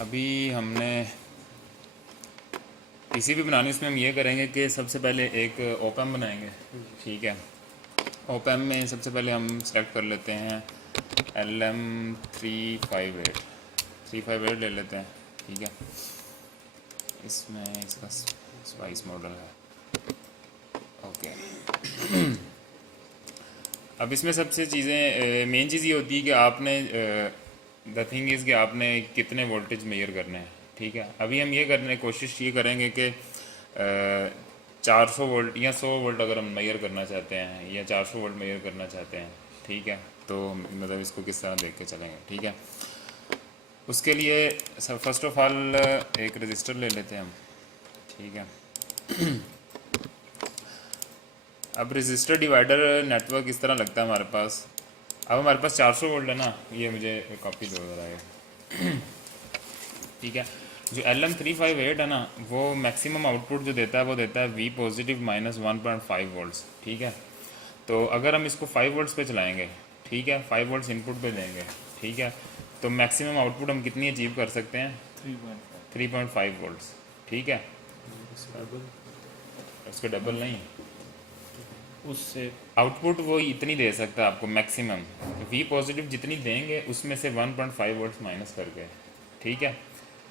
अभी हमने पीसीबी बनानी, उसमें हम ये करेंगे कि सबसे पहले एक ओपम बनाएंगे। ठीक है, ओपम में सबसे पहले हम सेलेक्ट कर लेते हैं LM358 ले लेते हैं। ठीक है, इसमें इसका स्पाइस मॉडल है। ओके, अब इसमें सबसे चीज़ें मेन चीज़ ये होती है कि आपने द थिंग इज़ कि आपने कितने वोल्टेज मेजर करने हैं। ठीक है, अभी हम ये करने कोशिश ये करेंगे कि 400 वोल्ट या 100 वोल्ट अगर हम मेजर करना चाहते हैं या 400 वोल्ट मेजर करना चाहते हैं। ठीक है, तो मतलब इसको किस तरह देख के चलेंगे। ठीक है, उसके लिए फर्स्ट ऑफ ऑल एक रजिस्टर ले लेते हैं हम। ठीक है, अब रजिस्टर डिवाइडर नेटवर्क इस तरह लगता है हमारे पास। अब हमारे पास 400 वोल्ट है ना, ये मुझे कॉपी दो ज़रा ये। ठीक है, जो LM358 है ना, वो मैक्सिमम आउटपुट जो देता है वो देता है V पॉजिटिव माइनस 1.5 वोल्ट्स। ठीक है, तो अगर हम इसको 5 वोल्ट्स पे चलाएंगे, ठीक है, 5 वोल्ट्स इनपुट पे देंगे, ठीक है, तो मैक्सिमम आउटपुट हम कितनी अचीव कर सकते हैं? 3.5 वोल्ट्स। ठीक है, उसके डबल नहीं, उससे आउटपुट वो इतनी दे सकता है आपको मैक्सिमम। V पॉजिटिव जितनी देंगे उसमें से 1.5 वोल्ट्स माइनस करके। ठीक है,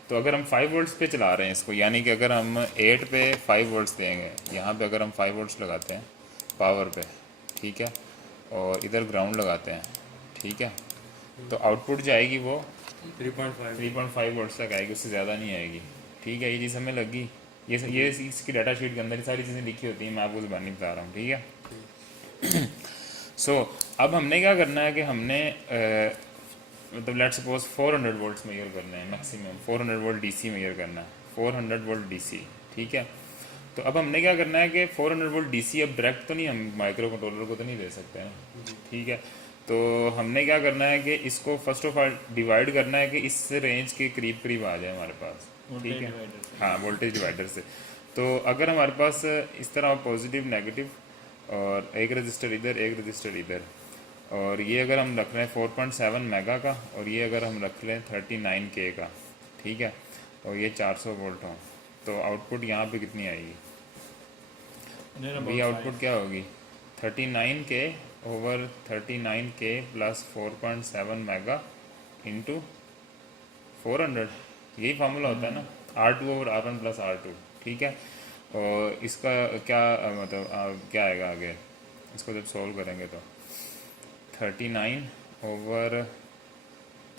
तो अगर हम 5 वोल्ट्स पे चला रहे हैं इसको, यानी कि अगर हम 8 पे 5 वोल्ट्स देंगे, यहाँ पे अगर हम 5 वोल्ट्स लगाते हैं पावर पे, ठीक है, और इधर ग्राउंड लगाते हैं, ठीक है, तो आउटपुट जाएगी वो 3.5 वोल्ट्स तक आएगी, उससे ज़्यादा नहीं आएगी। ठीक है, ये चीज़ हमें लगी। ये इसकी डाटा शीट के अंदर ये सारी चीज़ें लिखी होती हैं, मैं आपको ज़बानी बता रहा हूँ। ठीक है, सो अब हमने क्या करना है कि हमने मतलब लेट्स सपोज 400 वोल्ट्स मेजर करना है, मैक्सिमम 400 वोल्ट डीसी मेजर करना है, 400 वोल्ट डीसी। ठीक है, तो अब हमने क्या करना है कि 400 वोल्ट डीसी अब डायरेक्ट तो नहीं हम माइक्रो कंट्रोलर को तो नहीं दे सकते हैं। ठीक है, तो हमने क्या करना है कि इसको फर्स्ट ऑफ ऑल डिवाइड करना है कि इस रेंज के करीब करीब आ जाए हमारे पास। ठीक है, हाँ, वोल्टेज डिवाइडर से। तो अगर हमारे पास इस तरह पॉजिटिव नेगेटिव और एक रजिस्टर इधर एक रजिस्टर इधर, और ये अगर हम रख रहे हैं 4.7 मेगा का, और ये अगर हम रख लें 39K का, ठीक है, और ये 400 वोल्ट हो, तो आउटपुट यहाँ पे कितनी आएगी? भी आउटपुट क्या होगी? 39K over 39K plus 4.7 mega into 400, यही फार्मूला होता है ना, R2 over R1 plus R2। ठीक है, और इसका क्या मतलब क्या आएगा आगे, इसको जब सॉल्व करेंगे तो 39 ओवर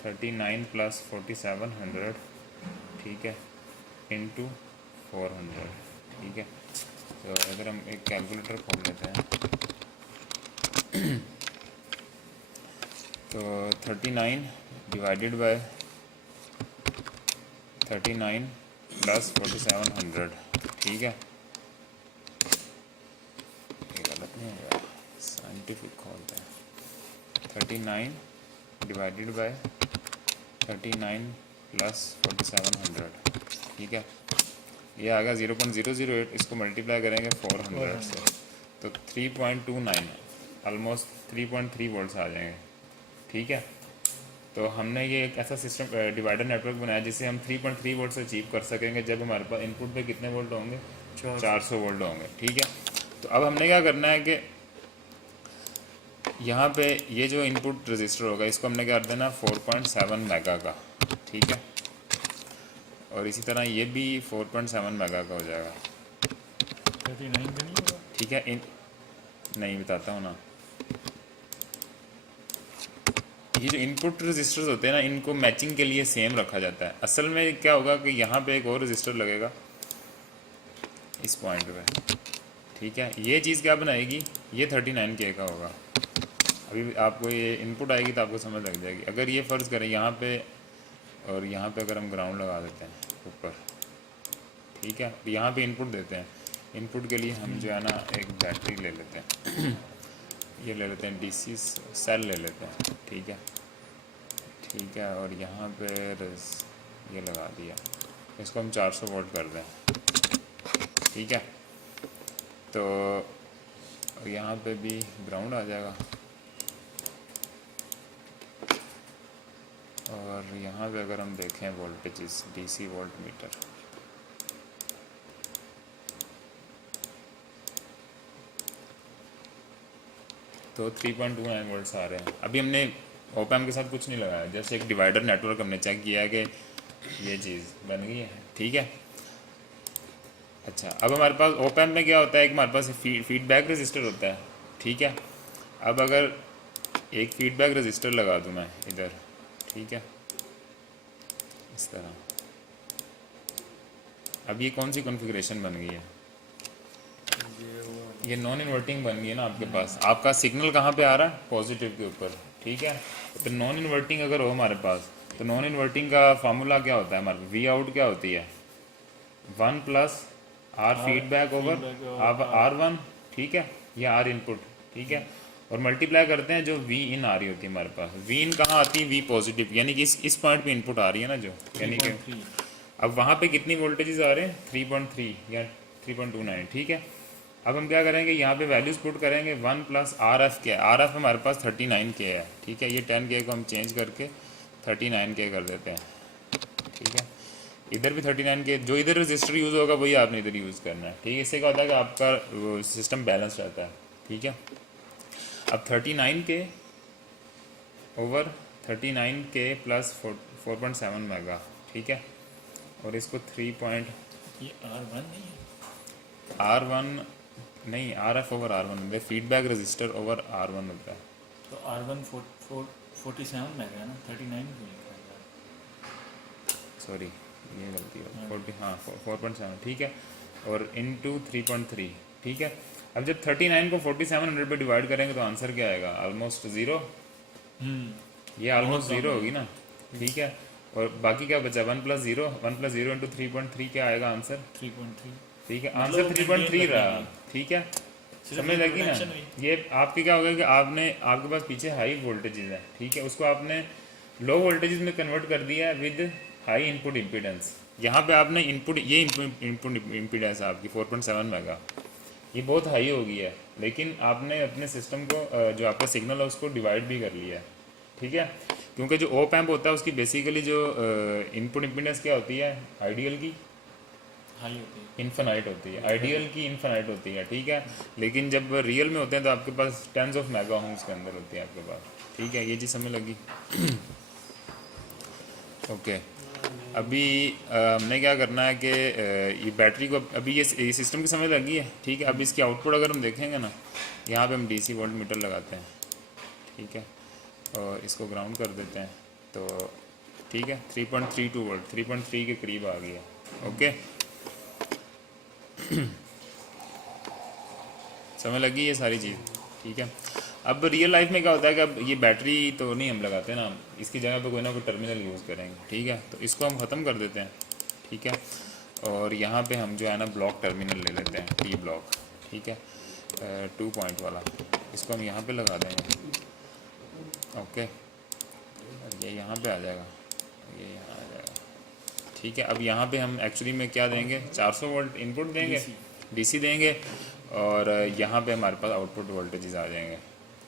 39 प्लस 4700, ठीक है, इंटू 400। ठीक है, तो अगर हम एक कैलकुलेटर खोल लेते हैं तो 39 डिवाइडेड बाय 39 प्लस 4700। ठीक है, ये गलत नहीं होगा, साइंटिफिक खोलते हैं। 39 डिवाइडेड बाय 39 प्लस 4700। ठीक है, ये आ गया 0.008, इसको मल्टीप्लाई करेंगे 400 से तो 3.29, ऑलमोस्ट 3.3 वोल्ट्स आ जाएंगे। ठीक है, तो हमने ये एक ऐसा सिस्टम डिवाइडर नेटवर्क बनाया जिससे हम 3.3 वोल्ट से अचीव कर सकेंगे जब हमारे पास इनपुट पे कितने वोल्ट होंगे? 400 वोल्ट होंगे। ठीक है, तो अब हमने क्या करना है कि यहाँ पे ये जो इनपुट रजिस्टर होगा इसको हमने क्या कर देना 4.7 मेगा का। ठीक है, और इसी तरह ये भी 4.7 मेगा का हो जाएगा। 39 का नहीं होगा? ठीक है, इन नहीं बताता हूँ ना, ये जो इनपुट रजिस्टर्स होते हैं ना, इनको मैचिंग के लिए सेम रखा जाता है। असल में क्या होगा कि यहाँ पे एक और रजिस्टर लगेगा इस पॉइंट पे। ठीक है, ये चीज़ क्या बनाएगी, ये 39K का होगा। अभी आपको ये इनपुट आएगी तो आपको समझ लग जाएगी। अगर ये फ़र्ज़ करें यहाँ पे और यहाँ पे अगर हम ग्राउंड लगा देते हैं ऊपर, ठीक है, यहाँ पे इनपुट देते हैं, इनपुट के लिए हम जो है ना एक बैटरी ले लेते हैं ये ले लेते हैं, डीसी सेल ले लेते हैं। ठीक है, ठीक है, और यहाँ पे ये लगा दिया, इसको हम 400 वोल्ट कर दें। ठीक है, तो यहाँ पे भी ग्राउंड आ जाएगा, और और यहाँ पे अगर हम देखें वोल्टेजेस डीसी वोल्ट मीटर, तो 3.29 वोल्ट्स आ रहे हैं। अभी हमने ओप एम्प के साथ कुछ नहीं लगाया, जस्ट एक डिवाइडर नेटवर्क हमने चेक किया है कि ये चीज़ बन गई है, ठीक है। अच्छा, अब हमारे पास ओप एम्प में क्या होता है कि हमारे पास फीडबैक रजिस्टर होता है, ठीक है। अब अगर एक फीडबैक रजिस्टर लगा दूँ मैं इधर, ठीक है, इस तरह, अब ये कौन सी कॉन्फ़िगरेशन बन गई है? ये नॉन इन्वर्टिंग बन गई है ना आपके पास। आपका सिग्नल कहाँ पे आ रहा है? पॉजिटिव के ऊपर, ठीक है। तो नॉन इन्वर्टिंग अगर हो हमारे पास, तो नॉन इन्वर्टिंग का फार्मूला क्या होता है हमारे? वी आउट क्या होती है? 1 plus R feedback over R one, ठीक है, या आर इनपुट, ठीक है, और मल्टीप्लाई करते हैं जो वी इन आ रही होती है हमारे पास। वी इन कहाँ आती है? वी पॉजिटिव, यानी कि इस पॉइंट पे इनपुट आ रही है ना जो, यानी कि अब वहाँ पे कितनी वोल्टेजेस आ रहे हैं? 3.3 या 3.29, ठीक है। अब हम क्या करेंगे, यहाँ पे वैल्यूज़ पुट करेंगे। 1 प्लस आर एफ के, आर एफ हमारे पास 39K है, ठीक है। ये 10K को हम चेंज करके 39K कर देते हैं, ठीक है। इधर भी 39K, जो इधर रजिस्टर यूज़ होगा वही आपने इधर यूज़ करना है, ठीक है। इससे क्या होता है कि आपका सिस्टम बैलेंस रहता है, ठीक है। अब 39K over 39K plus 4.7 mega, ठीक है, और इसको 3. ये R1 नहीं है, R1 नहीं, आर एफ ओवर R1 होता है, फीडबैक रजिस्टर ओवर R1 होता है। तो R1 47 मेगा है ना, 39 क्यों लिखा है? सॉरी, ये गलती है, 40, हाँ 4.7, ठीक है, और इंटू 3.3, ठीक है। अब जब 39 को 4700 पे डिवाइड करेंगे तो आंसर क्या आएगा? ऑलमोस्ट ज़ीरो, ये ऑलमोस्ट ज़ीरो होगी ना, ठीक है। और बाकी क्या बचा? 1 plus zero, 1 plus zero into 3.3 क्या आएगा आंसर? 3.3, ठीक है, मतलब आंसर 3.3 रहा, ठीक है। समझ लगी ना? ये आपके क्या होगा कि आपने, आपके पास पीछे हाई वोल्टेजेस है, ठीक है, उसको आपने लो वोल्टेजेस में कन्वर्ट कर दिया विद हाई इनपुट इम्पीडेंस। यहाँ पे आपने इनपुट, ये इनपुट इम्पीडेंस है आपकी 4.7 मेगा, ये बहुत हाई हो गई है, लेकिन आपने अपने सिस्टम को जो आपका सिग्नल है उसको डिवाइड भी कर लिया है, ठीक है। क्योंकि जो ओप एम्प होता है उसकी बेसिकली जो इनपुट इम्पीडेंस क्या होती है? आइडियल की हाई होती है, इन्फिनाइट होती है, आइडियल की इन्फिनाइट होती है, ठीक है। लेकिन जब रियल में होते हैं तो आपके पास टेंस ऑफ मेगा होम्स के अंदर होती है आपके पास, ठीक है। ये चीज़ समझ लगी? ओके, अभी हमने क्या करना है कि ये बैटरी को, अभी ये सिस्टम की समझ लगी है, ठीक है। अब इसकी आउटपुट अगर हम देखेंगे ना, यहाँ पे हम डीसी वोल्ट मीटर लगाते हैं, ठीक है, और इसको ग्राउंड कर देते हैं, तो ठीक है 3.32 वोल्ट, 3.3 के करीब आ गया, ओके। समझ लगी ये सारी चीज़, ठीक है। अब रियल लाइफ में क्या होता है कि अब ये बैटरी तो नहीं हम लगाते ना, इसकी जगह पे कोई ना कोई टर्मिनल यूज़ करेंगे, ठीक है। तो इसको हम ख़त्म कर देते हैं, ठीक है, और यहाँ पे हम जो है ना ब्लॉक टर्मिनल ले लेते हैं, टी ब्लॉक, ठीक है, 2 पॉइंट वाला, इसको हम यहाँ पे लगा देंगे, ओके। ये यहाँ पे आ जाएगा, ये यहाँ आ जाएगा, ठीक है। अब यहाँ पे हम एक्चुअली में क्या देंगे? 400 वोल्ट इनपुट देंगे, डीसी देंगे, और यहाँ पे हमारे पास आउटपुट वोल्टेजेस आ जाएंगे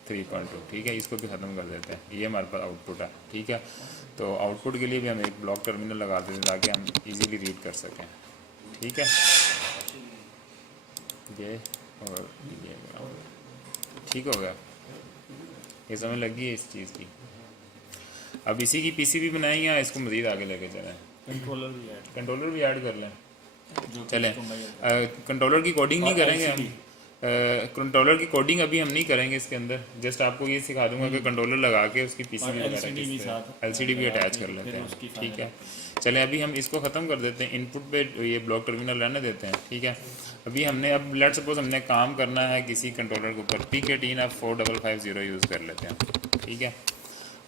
3.2, ठीक है। इसको भी ख़त्म कर देते हैं, ये हमारे पास आउटपुट है, ठीक है। तो आउटपुट के लिए भी हम एक ब्लॉक टर्मिनल लगा देते हैं ताकि हम इजीली रीड कर सकें, ठीक है। ये और ये ठीक हो गया, ये समझ लगी है इस चीज़ की। अब इसी की पीसीबी बनाएंगे या इसको मज़ीद आगे लेके चलें? कंट्रोलर भी ऐड कर लें, चलें। कंट्रोलर की कोडिंग नहीं करेंगे हम, कंट्रोलर की कोडिंग अभी हम नहीं करेंगे इसके अंदर, जस्ट आपको ये सिखा दूंगा कि कंट्रोलर लगा के उसकी पीसीबी वगैरह एलसीडी भी अटैच कर लेते हैं, ठीक है। चलें, अभी हम इसको ख़त्म कर देते हैं, इनपुट पे ये ब्लॉक टर्मिनल रहने देते हैं, ठीक है। अभी हमने, अब लेट सपोज हमने काम करना है किसी कंट्रोलर के ऊपर, PK-4550 यूज़ कर लेते हैं, ठीक है।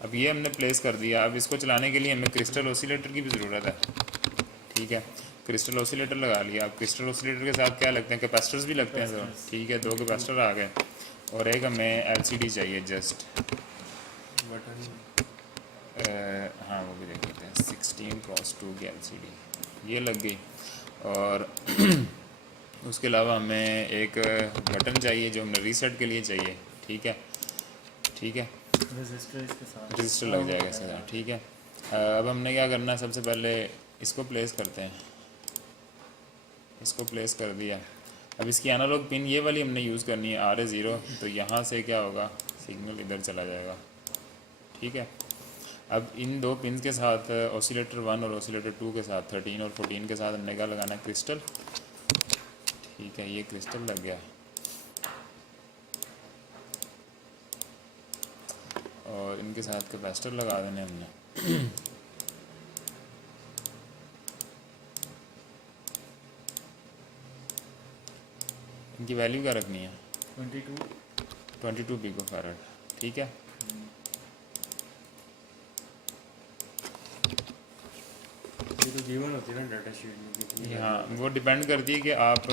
अब ये हमने प्लेस कर दिया। अब इसको चलाने के लिए हमें क्रिस्टल ऑसिलेटर की भी ज़रूरत है, ठीक है। क्रिस्टल ऑसिलेटर लगा लिया। अब क्रिस्टल ऑसिलेटर के साथ क्या लगते हैं? कैपेसिटर्स भी लगते हैं सर, ठीक है। 2 कैपेसिटर आ गए, और एक हमें एलसीडी चाहिए जस्ट, हाँ वो भी देख लेते हैं, 16x2 की एलसीडी ये लग गई। और उसके अलावा हमें एक बटन चाहिए जो हमें रीसेट के लिए चाहिए, ठीक है, ठीक है, रजिस्टर इसके साथ, रजिस्टर लग जाएगा इसके साथ, ठीक है। अब हमने क्या करना है, सबसे पहले इसको प्लेस करते हैं, इसको प्लेस कर दिया। अब इसकी एनालॉग पिन ये वाली हमने यूज़ करनी है RA0, तो यहाँ से क्या होगा, सिग्नल इधर चला जाएगा, ठीक है। अब इन दो पिन के साथ ऑसिलेटर 1 और ऑसिलेटर 2 के साथ 13 और 14 के साथ हमने क्या लगाना है, क्रिस्टल, ठीक है। ये क्रिस्टल लग गया और इनके साथ कैपेसिटर लगा देने हमने। इनकी वैल्यू क्या रखनी है, 22 पिको फैरड, ठीक है। ये तो गिवन होती है ना डाटा शीट में कितनी हाँ, वो डिपेंड करती है कि आप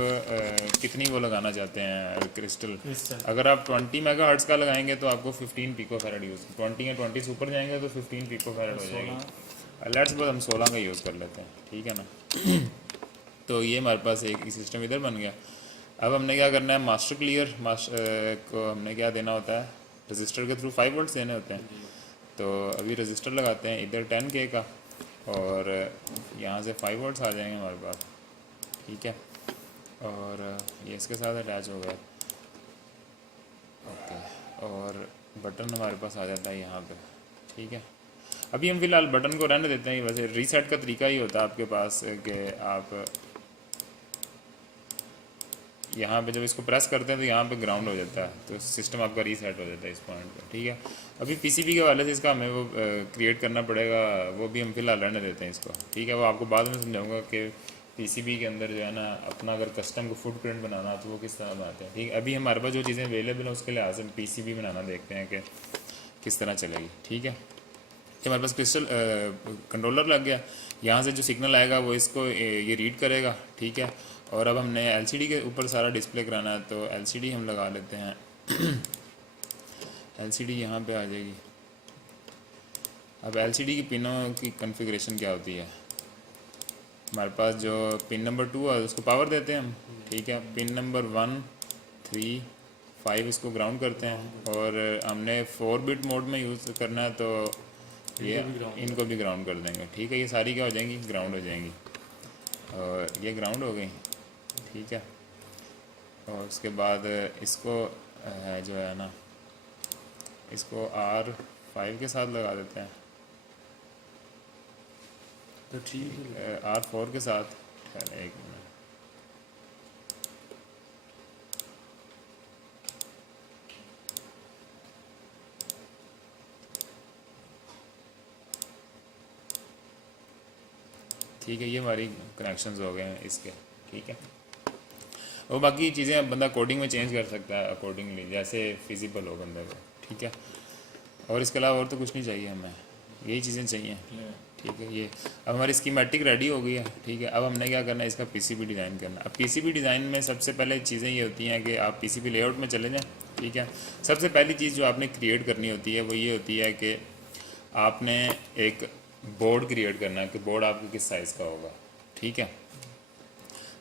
कितनी वो लगाना चाहते हैं क्रिस्टल। क्रिस्टल अगर आप 20 मेगाहर्ट्ज़ का लगाएंगे तो आपको 15 पिको फैरड यूज़, 20 या 20 से ऊपर जाएंगे तो 15 पिको फैरड हो जाएगी। लेट्स सपोज हम 16 का यूज़ कर लेते हैं, ठीक है ना। तो ये हमारे पास एक सिस्टम इधर बन गया। अब हमने क्या करना है, मास्टर क्लियर को हमने क्या देना होता है, रजिस्टर के थ्रू 5 वोल्ट्स देने होते हैं। तो अभी रजिस्टर लगाते हैं इधर 10K का और यहाँ से 5 वोल्ट्स आ जाएंगे हमारे पास, ठीक है। और ये इसके साथ अटैच हो गया, ओके। और बटन हमारे पास आ जाता है यहाँ पे, ठीक है। अभी हम फिलहाल बटन को रहने देते हैं। वैसे रीसेट का तरीका ही होता है आपके पास कि आप यहाँ पे जब इसको प्रेस करते हैं तो यहाँ पे ग्राउंड हो जाता है, तो सिस्टम आपका रीसेट हो जाता है इस पॉइंट पे, ठीक है। अभी पीसीबी के वाले से इसका हमें वो क्रिएट करना पड़ेगा, वो भी हम फिलहाल रहने देते हैं इसको, ठीक है। वो आपको बाद में समझाऊंगा कि पीसीबी के अंदर जो है ना, अपना अगर कस्टम को फुटप्रिंट बनाना तो वो किस तरह बनाते हैं, ठीक है। अभी हमारे पास जो चीज़ें अवेलेबल हैं उसके लिहाज से हम पीसीबी बनाना देखते हैं कि किस तरह चलेगी, ठीक है। कि हमारे पास क्रिस्टल कंट्रोलर लग गया, यहाँ से जो सिग्नल आएगा वो इसको ये रीड करेगा, ठीक है। और अब हमने एलसीडी के ऊपर सारा डिस्प्ले कराना है, तो एलसीडी हम लगा लेते हैं। एलसीडी यहाँ पे आ जाएगी। अब एलसीडी की पिनों की कॉन्फ़िगरेशन क्या होती है, हमारे पास जो पिन नंबर 2 है उसको पावर देते हैं हम, ठीक है। पिन नंबर 1, 3, 5 इसको ग्राउंड करते हैं और हमने 4 बिट मोड में यूज़ करना है, तो ये इनको भी ग्राउंड कर देंगे, ठीक है। ये सारी क्या हो जाएंगी, ग्राउंड हो जाएंगी और ये ग्राउंड हो गई, ठीक है। और उसके बाद इसको जो है ना, इसको R5 के साथ लगा देते हैं, तो ठीक है। R4 के साथ, एक मिनट, ठीक है। ये हमारी कनेक्शंस हो गए हैं इसके, ठीक है। और बाकी चीज़ें अब बंदा कोडिंग में चेंज कर सकता है अकॉर्डिंगली, जैसे फिजिबल हो बंदे को, ठीक है। और इसके अलावा और तो कुछ नहीं चाहिए हमें, यही चीज़ें चाहिए, ठीक है। ये अब हमारी स्कीमेटिक रेडी हो गई है, ठीक है। अब हमने क्या करना है, इसका पीसीबी डिज़ाइन करना। अब पीसीबी डिज़ाइन में सबसे पहले चीज़ें ये होती हैं कि आप पीसीबी लेआउट में चले जाएं, ठीक है। सबसे पहली चीज़ जो आपने क्रिएट करनी होती है वो ये होती है कि आपने एक बोर्ड क्रिएट करना है कि बोर्ड आपके किस साइज़ का होगा, ठीक है,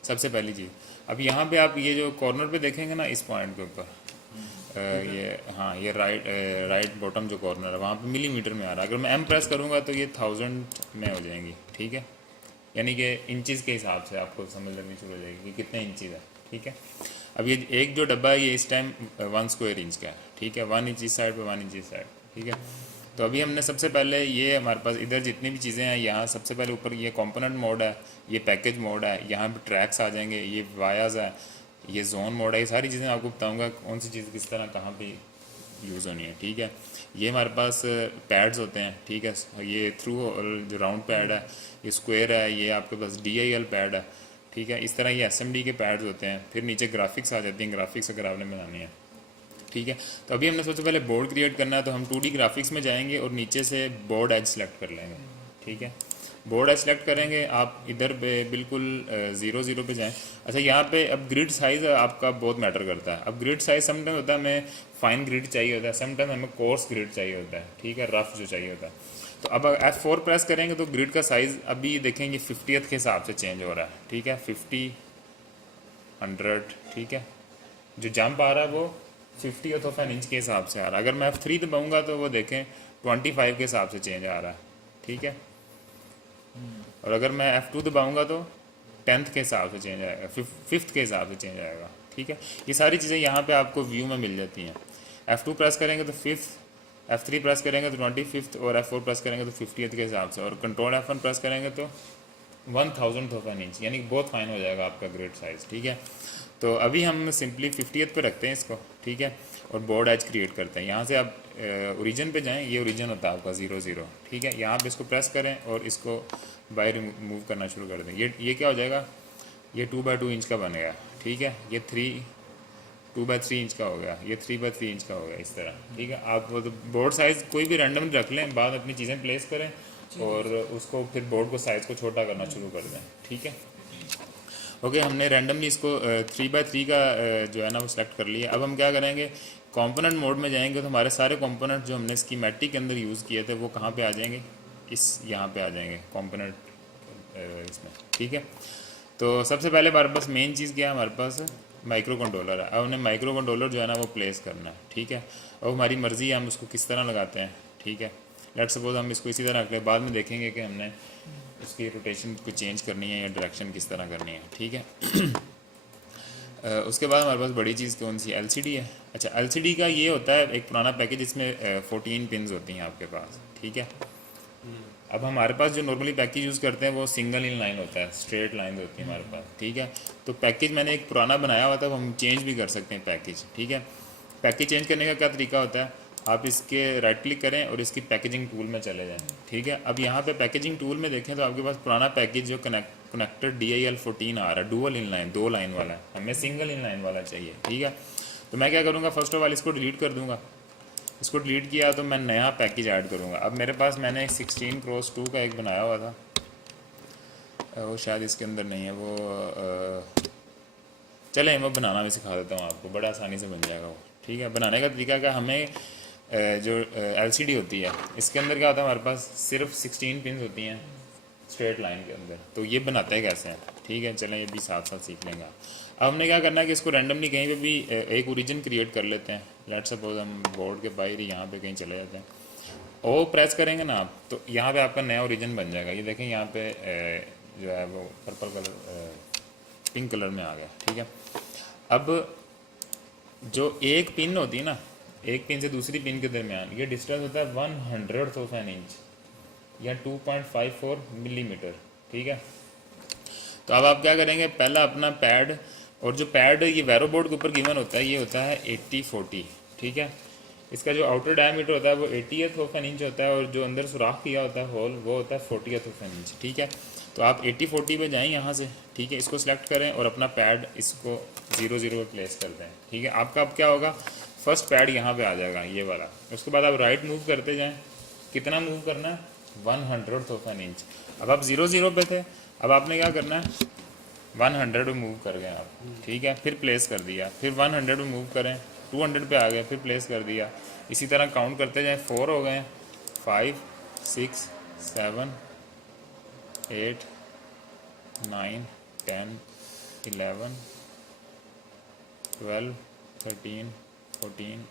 सबसे पहली चीज़। अब यहाँ पे आप ये जो कॉर्नर पे देखेंगे ना, इस पॉइंट के ऊपर ये, हाँ, ये राइट बॉटम जो कॉर्नर है वहाँ पे मिलीमीटर में आ रहा है। अगर मैं एम प्रेस करूँगा तो ये 1000 में हो जाएंगी, ठीक है। यानी कि इंचज़ के हिसाब से आपको समझ लगनी शुरू हो जाएगी कि कितने इंचज़ है, ठीक है। अब ये एक जो डब्बा है ये इस टाइम 1 स्क्वायर इंच का है, ठीक है। 1 इंच इस साइड पर 1 इंच इस साइड, ठीक है। तो अभी हमने सबसे पहले ये हमारे पास इधर जितनी भी चीज़ें हैं, यहाँ सबसे पहले ऊपर ये कंपोनेंट मोड है, ये पैकेज मोड है, यहाँ पे ट्रैक्स आ जाएंगे, ये वायाज है, ये जोन मोड है, ये सारी चीज़ें आपको बताऊंगा कौन सी चीज़ किस तरह कहाँ पे यूज़ होनी है, ठीक है। ये हमारे पास पैड्स होते हैं, ठीक है। ये थ्रू जो राउंड पैड है, ये स्क्वायर है, ये आपके पास DIL पैड है, ठीक है। इस तरह ये SMD के पैड्स होते हैं। फिर नीचे ग्राफिक्स आ जाती हैं, ग्राफिक्स अगर आपने बनानी है, ठीक है। तो अभी हमने सबसे पहले बोर्ड क्रिएट करना है, तो हम 2D ग्राफिक्स में जाएंगे और नीचे से बोर्ड एज सेलेक्ट कर लेंगे, ठीक है। बोर्ड एज सेलेक्ट करेंगे, आप इधर पे बिल्कुल 0 पे जाएं। अच्छा, यहाँ पे अब ग्रिड साइज़ आपका बहुत मैटर करता है। अब ग्रिड साइज़ समटाइम होता है हमें फाइन ग्रिड चाहिए होता है, समटाइम हमें कोर्स ग्रिड चाहिए होता है, ठीक है, रफ जो चाहिए होता है। तो अब F4 प्रेस करेंगे तो ग्रिड का साइज़ अभी देखेंगे 50th के हिसाब से चेंज हो रहा है, ठीक है। 50, 100, ठीक है। जो जंप आ रहा है वो 50th ऑफ एन इंच के हिसाब से आ रहा है। अगर मैं F3 दबाऊंगा तो वो देखें 25 के हिसाब से चेंज आ रहा है, ठीक है। और अगर मैं F2 दबाऊंगा तो 10th के हिसाब से चेंज आएगा, 5th के हिसाब से चेंज आएगा। ठीक है, ये सारी चीज़ें यहाँ पे आपको व्यू में मिल जाती हैं। F2 प्रेस करेंगे तो 5th, F3 प्रेस करेंगे तो 25th और F4 प्रेस करेंगे तो 50th के हिसाब से, और कंट्रोल F1 प्रेस करेंगे तो 1000th ऑफ एन इंच, यानी कि बहुत फाइन हो जाएगा आपका ग्रिड साइज़। ठीक है, तो अभी हम सिंपली 50th पे रखते हैं इसको। ठीक है, और बोर्ड एज क्रिएट करते हैं। यहाँ से आप ओरिजिन पे जाएं, ये ओरिजिन होता है आपका 00। ठीक है, यहाँ पे इसको प्रेस करें और इसको बाय मूव करना शुरू कर दें। ये क्या हो जाएगा, ये 2x2 इंच का बन गया। ठीक है, ये 2x3 इंच का हो गया, ये 3x3 इंच का हो गया, इस तरह। ठीक है, आप बोर्ड साइज़ कोई भी रैंडम रख लें, बाद अपनी चीज़ें प्लेस करें और उसको फिर बोर्ड को साइज़ को छोटा करना शुरू कर दें। ठीक है, ओके, हमने रैंडमली इसको 3x3 का जो है ना वो सिलेक्ट कर लिया। अब हम क्या करेंगे, कंपोनेंट मोड में जाएंगे तो हमारे सारे कंपोनेंट जो हमने स्कीमेटिक के अंदर यूज़ किए थे वो कहाँ पे आ जाएंगे, इस यहाँ पे आ जाएंगे कंपोनेंट इसमें। ठीक है, तो सबसे पहले हमारे पास मेन चीज़ क्या है, हमारे पास माइक्रो कंट्रोलर है। अब हमने माइक्रो कंट्रोलर जो है ना वो प्लेस करना है। ठीक है, अब हमारी मर्ज़ी है हम उसको किस तरह लगाते हैं। ठीक है, लेट्स सपोज हम इसको इसी तरह रख लें, बाद में देखेंगे कि हमने उसकी रोटेशन को चेंज करनी है या डायरेक्शन किस तरह करनी है। ठीक है, उसके बाद हमारे पास बड़ी चीज़ कौन सी, LCD है। अच्छा, LCD का ये होता है एक पुराना पैकेज, इसमें 14 पिन्स होती हैं आपके पास। ठीक है, अब हमारे पास जो नॉर्मली पैकेज यूज़ करते हैं वो सिंगल इन लाइन होता है, स्ट्रेट लाइन होती है हमारे पास। ठीक है, तो पैकेज मैंने एक पुराना बनाया हुआ था, वो हम चेंज भी कर सकते हैं पैकेज। ठीक है, पैकेज चेंज करने का क्या तरीका होता है, आप इसके राइट क्लिक करें और इसकी पैकेजिंग टूल में चले जाएं। ठीक है, अब यहाँ पे पैकेजिंग टूल में देखें तो आपके पास पुराना पैकेज जो कनेक्टेड DIL14 आ रहा है, डुअल इन लाइन, 2 लाइन वाला है, हमें सिंगल इन लाइन वाला चाहिए। ठीक है, तो मैं क्या करूँगा, फर्स्ट ऑफ ऑल इसको डिलीट कर दूँगा। इसको डिलीट किया तो मैं नया पैकेज ऐड करूँगा। अब मेरे पास मैंने 16x2 का एक बनाया हुआ था, वो शायद इसके अंदर नहीं है, वो चलें वो बनाना भी सिखा देता हूँ आपको, बड़ा आसानी से बन जाएगा वो। ठीक है, बनाने का तरीका क्या, हमें जो LCD होती है इसके अंदर क्या होता है, हमारे पास सिर्फ 16 पिन होती हैं स्ट्रेट लाइन के अंदर, तो ये बनाते हैं कैसे हैं। ठीक है, चलें ये भी साथ साथ सीख लेंगे। अब हमने क्या करना है कि इसको रैंडमली कहीं पे भी एक ओरिजिन क्रिएट कर लेते हैं। लेट्स सपोज हम बोर्ड के बाहर यहाँ पे कहीं चले जाते हैं, ओ प्रेस करेंगे ना आप, तो यहाँ पे आपका नया ओरिजिन बन जाएगा। ये देखें यहाँ पे जो है वो पर्पल कलर पिंक कलर में आ गया। ठीक है, अब जो एक पिन होती है ना, एक पिन से दूसरी पिन के दरमियान ये डिस्टेंस होता है 100th ऑफ एन इंच या 2.54 मिलीमीटर। ठीक है, तो अब आप क्या करेंगे, पहला अपना पैड, और जो पैड ये वैरो बोर्ड के ऊपर गिवन होता है ये होता है 80/40। ठीक है, इसका जो आउटर डायमीटर होता है वो 80th ऑफ एन इंच होता है, और जो अंदर सुराख किया होता है होल वो होता है 40th ऑफ एन इंच। ठीक है, तो आप 80/40 पे जाएं यहाँ से। ठीक है, इसको सिलेक्ट करें और अपना पैड इसको 00 पे प्लेस कर दें। ठीक है, आपका अब क्या होगा, फर्स्ट पैड यहाँ पे आ जाएगा ये वाला। उसके बाद आप राइट मूव करते जाएं, कितना मूव करना है, 100th ऑफ एन इंच। अब आप 00 पे थे, अब आपने क्या करना है, 100 पे मूव कर गए आप। ठीक है, फिर प्लेस कर दिया, फिर 100 पे मूव करें, 200 पे आ गए, फिर प्लेस कर दिया। इसी तरह काउंट करते जाएं, 4 हो गए, 5 6 7 8 9 10 11 12 13 14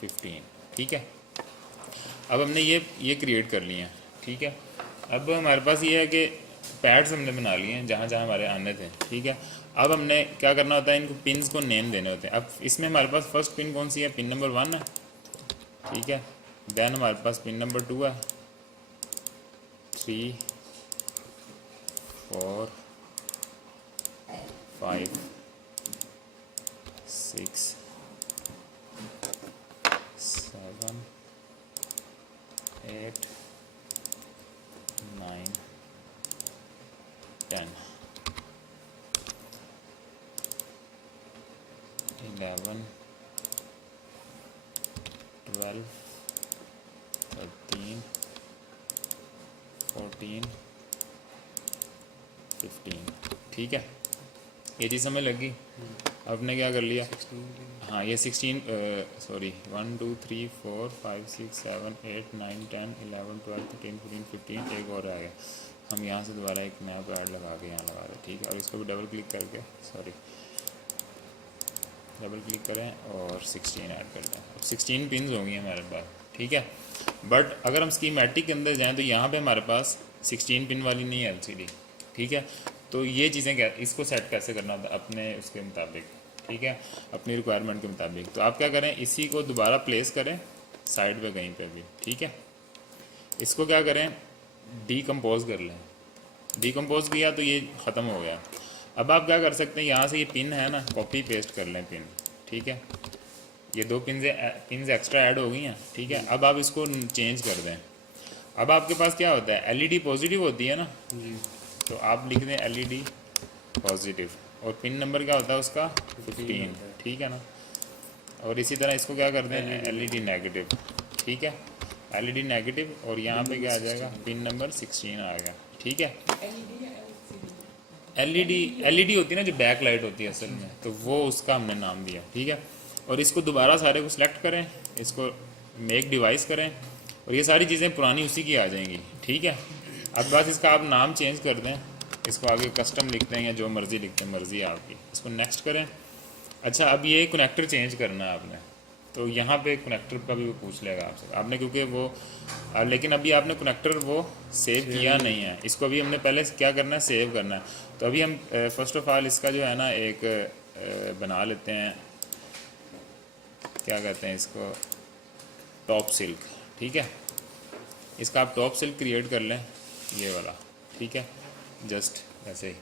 15। ठीक है, अब हमने ये क्रिएट कर लिए हैं। ठीक है, अब हमारे पास ये है कि पैड्स हमने बना लिए हैं जहाँ जहाँ हमारे आने थे। ठीक है, अब हमने क्या करना होता है, इनको पिन्स को नेम देने होते हैं। अब इसमें हमारे पास फर्स्ट पिन कौन सी है, पिन नंबर 1 है। ठीक है, देन हमारे पास पिन नंबर 2 है, 3 4 5 6 7 8 9 10 11 12 13 14 15। ठीक है, ये चीज़ हमें लगी। आपने क्या कर लिया, हाँ ये 16 सॉरी 1 2 3 4 5 6 7 8 9 10 11 12 13 14 15, एक और आ गया। हम यहाँ से दोबारा एक नया पैड लगा के यहाँ लगा दें। ठीक है, और इसको भी डबल क्लिक करके डबल क्लिक करें और 16 ऐड कर दें। अब 16 पिन्स होंगी हमारे पास। ठीक है। बट अगर हम स्कीमेटिक के अंदर जाएं तो यहाँ पे हमारे पास 16 पिन वाली नहीं है एलसीडी, ठीक है। तो ये चीज़ें क्या, इसको सेट कैसे करना होता है अपने उसके मुताबिक, ठीक है, अपनी रिक्वायरमेंट के मुताबिक। तो आप क्या करें, इसी को दोबारा प्लेस करें साइड पे कहीं पे भी, ठीक है। इसको क्या करें, डीकम्पोज कर लें। डीकम्पोज किया तो ये ख़त्म हो गया। अब आप क्या कर सकते हैं, यहाँ से ये पिन है ना, कॉपी पेस्ट कर लें पिन, ठीक है। ये 2 पिन एक्स्ट्रा ऐड हो गई हैं, ठीक है। अब आप इसको चेंज कर दें। अब आपके पास क्या होता है, एलईडी पॉजिटिव होती है ना, तो आप लिख दें एलईडी पॉजिटिव, और पिन नंबर क्या होता है उसका 15, ठीक है ना। और इसी तरह इसको क्या कर दें, एलईडी नेगेटिव, ठीक है, एलईडी नेगेटिव, और यहाँ पे क्या आ जाएगा, पिन नंबर 16 आ गया, ठीक है। एलईडी होती है ना जो बैक लाइट होती है असल में, तो वो उसका हमने नाम दिया, ठीक है। और इसको दोबारा सारे को सिलेक्ट करें, इसको मेक डिवाइस करें, और ये सारी चीज़ें पुरानी उसी की आ जाएंगी, ठीक है। अब बस इसका आप नाम चेंज कर दें, इसको आगे कस्टम लिखते हैं या जो मर्ज़ी लिखते हैं, मर्ज़ी है आपकी। इसको नेक्स्ट करें। अच्छा, अब ये कनेक्टर चेंज करना है आपने, तो यहाँ पे कनेक्टर का भी वो पूछ लेगा आपसे, आपने क्योंकि वो लेकिन अभी आपने कनेक्टर वो सेव किया नहीं है, इसको अभी हमने पहले क्या करना है, सेव करना है। तो अभी हम फर्स्ट ऑफ ऑल इसका जो है ना एक बना लेते हैं, क्या कहते हैं इसको, टॉप सिल्क, ठीक है। इसका आप टॉप सिल्क क्रिएट कर लें, ये वाला, ठीक है, जस्ट ऐसे ही।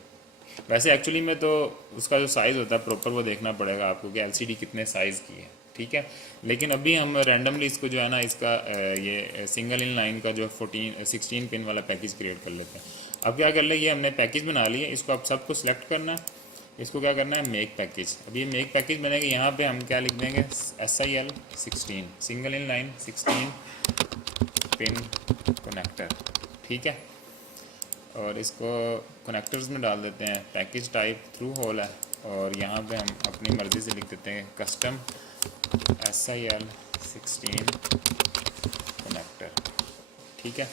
वैसे एक्चुअली में तो उसका जो साइज़ होता है प्रॉपर वो देखना पड़ेगा आपको कि एलसीडी कितने साइज़ की है, ठीक है। लेकिन अभी हम रैंडमली इसको जो है ना, इसका ये सिंगल इन लाइन का जो 16 पिन वाला पैकेज क्रिएट कर लेते हैं। अब क्या कर ले, ये हमने पैकेज बना लिया, इसको आप सबको सिलेक्ट करना है, इसको क्या करना है, मेक पैकेज। अब ये मेक पैकेज बनेगा, यहाँ पे हम क्या लिख देंगे, SIL 16 single in line 16 pin connector, ठीक है। और इसको कनेक्टर्स में डाल देते हैं, पैकेज टाइप थ्रू होल है, और यहाँ पे हम अपनी मर्ज़ी से लिख देते हैं कस्टम SIL 16 कनेक्टर, ठीक है,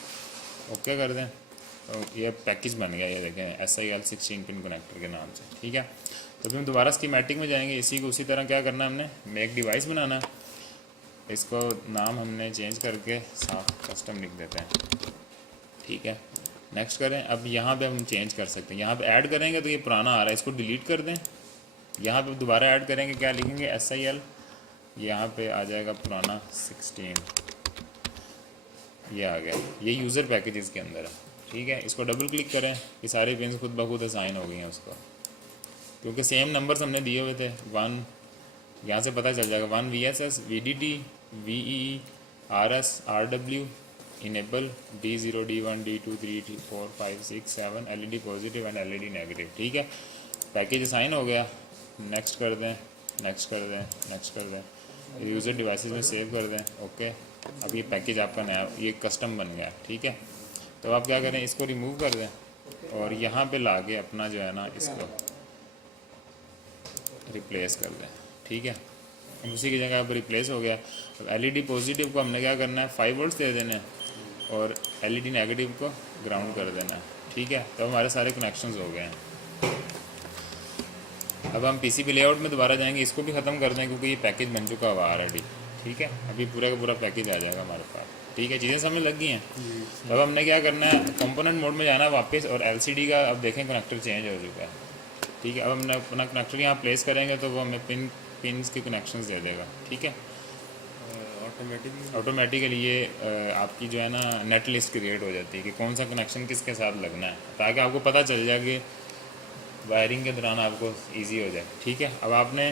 ओके कर दें। तो ये पैकेज बन गया, ये देखें SIL 16 पिन कनेक्टर के नाम से, ठीक है। तो फिर हम दोबारा स्कीमेटिक में जाएंगे, इसी को उसी तरह क्या करना है, हमने मेक डिवाइस बनाना है, इसको नाम हमने चेंज करके साफ कस्टम लिख देते हैं, ठीक है। नेक्स्ट करें। अब यहाँ पे हम चेंज कर सकते हैं, यहाँ पे ऐड करेंगे तो ये पुराना आ रहा है, इसको डिलीट कर दें। यहाँ पे दोबारा ऐड करेंगे, क्या लिखेंगे, SIL, यहाँ पे आ जाएगा पुराना 16, ये आ गया, ये यूज़र पैकेजेस के अंदर है, ठीक है। इसको डबल क्लिक करें, ये सारे पिन खुद ब खुद असाइन हो गई हैं उसको, क्योंकि सेम नंबर्स हमने दिए हुए थे। 1 यहाँ से पता चल जाएगा, 1 VSS VDD VEE RS RW enable D0 D1 D2 3 4 5 6 7 LED positive and LED negative, ठीक है। पैकेज असाइन हो गया, नेक्स्ट कर दें, नेक्स्ट कर दें, नेक्स्ट कर दें, यूज़र डिवाइसेस में सेव कर दें, ओके। अब ये पैकेज आपका नया, ये कस्टम बन गया, ठीक है। तो आप क्या करें, इसको रिमूव कर दें और यहाँ पे ला के अपना जो है ना इसको रिप्लेस कर दें, ठीक है। अब उसी की जगह पर रिप्लेस हो गया। अब LED पॉजिटिव को हमने क्या करना है, 5 वोल्ट्स दे देने हैं, और LED नेगेटिव को ग्राउंड कर देना है, ठीक है। तो हमारे सारे कनेक्शंस हो गए हैं। अब हम PCB लेआउट में दोबारा जाएंगे, इसको भी ख़त्म कर दें क्योंकि ये पैकेज बन चुका हुआ ऑलरेडी, ठीक है। अभी पूरा का पूरा पैकेज आ जाएगा हमारे पास, ठीक है। चीज़ें समझ लग गई हैं। अब हमने क्या करना है, कंपोनेंट मोड में जाना है वापस, और LCD का अब देखें कनेक्टर चेंज हो चुका है, ठीक है। अब हमने अपना कनेक्टर यहाँ प्लेस करेंगे तो वो हमें पिन्स के कनेक्शंस दे देगा, ठीक है। ऑटोमेटिकली ये आपकी जो है ना नेट लिस्ट क्रिएट हो जाती है कि कौन सा कनेक्शन किसके साथ लगना है, ताकि आपको पता चल जाए कि वायरिंग के दौरान आपको इजी हो जाए, ठीक है। अब आपने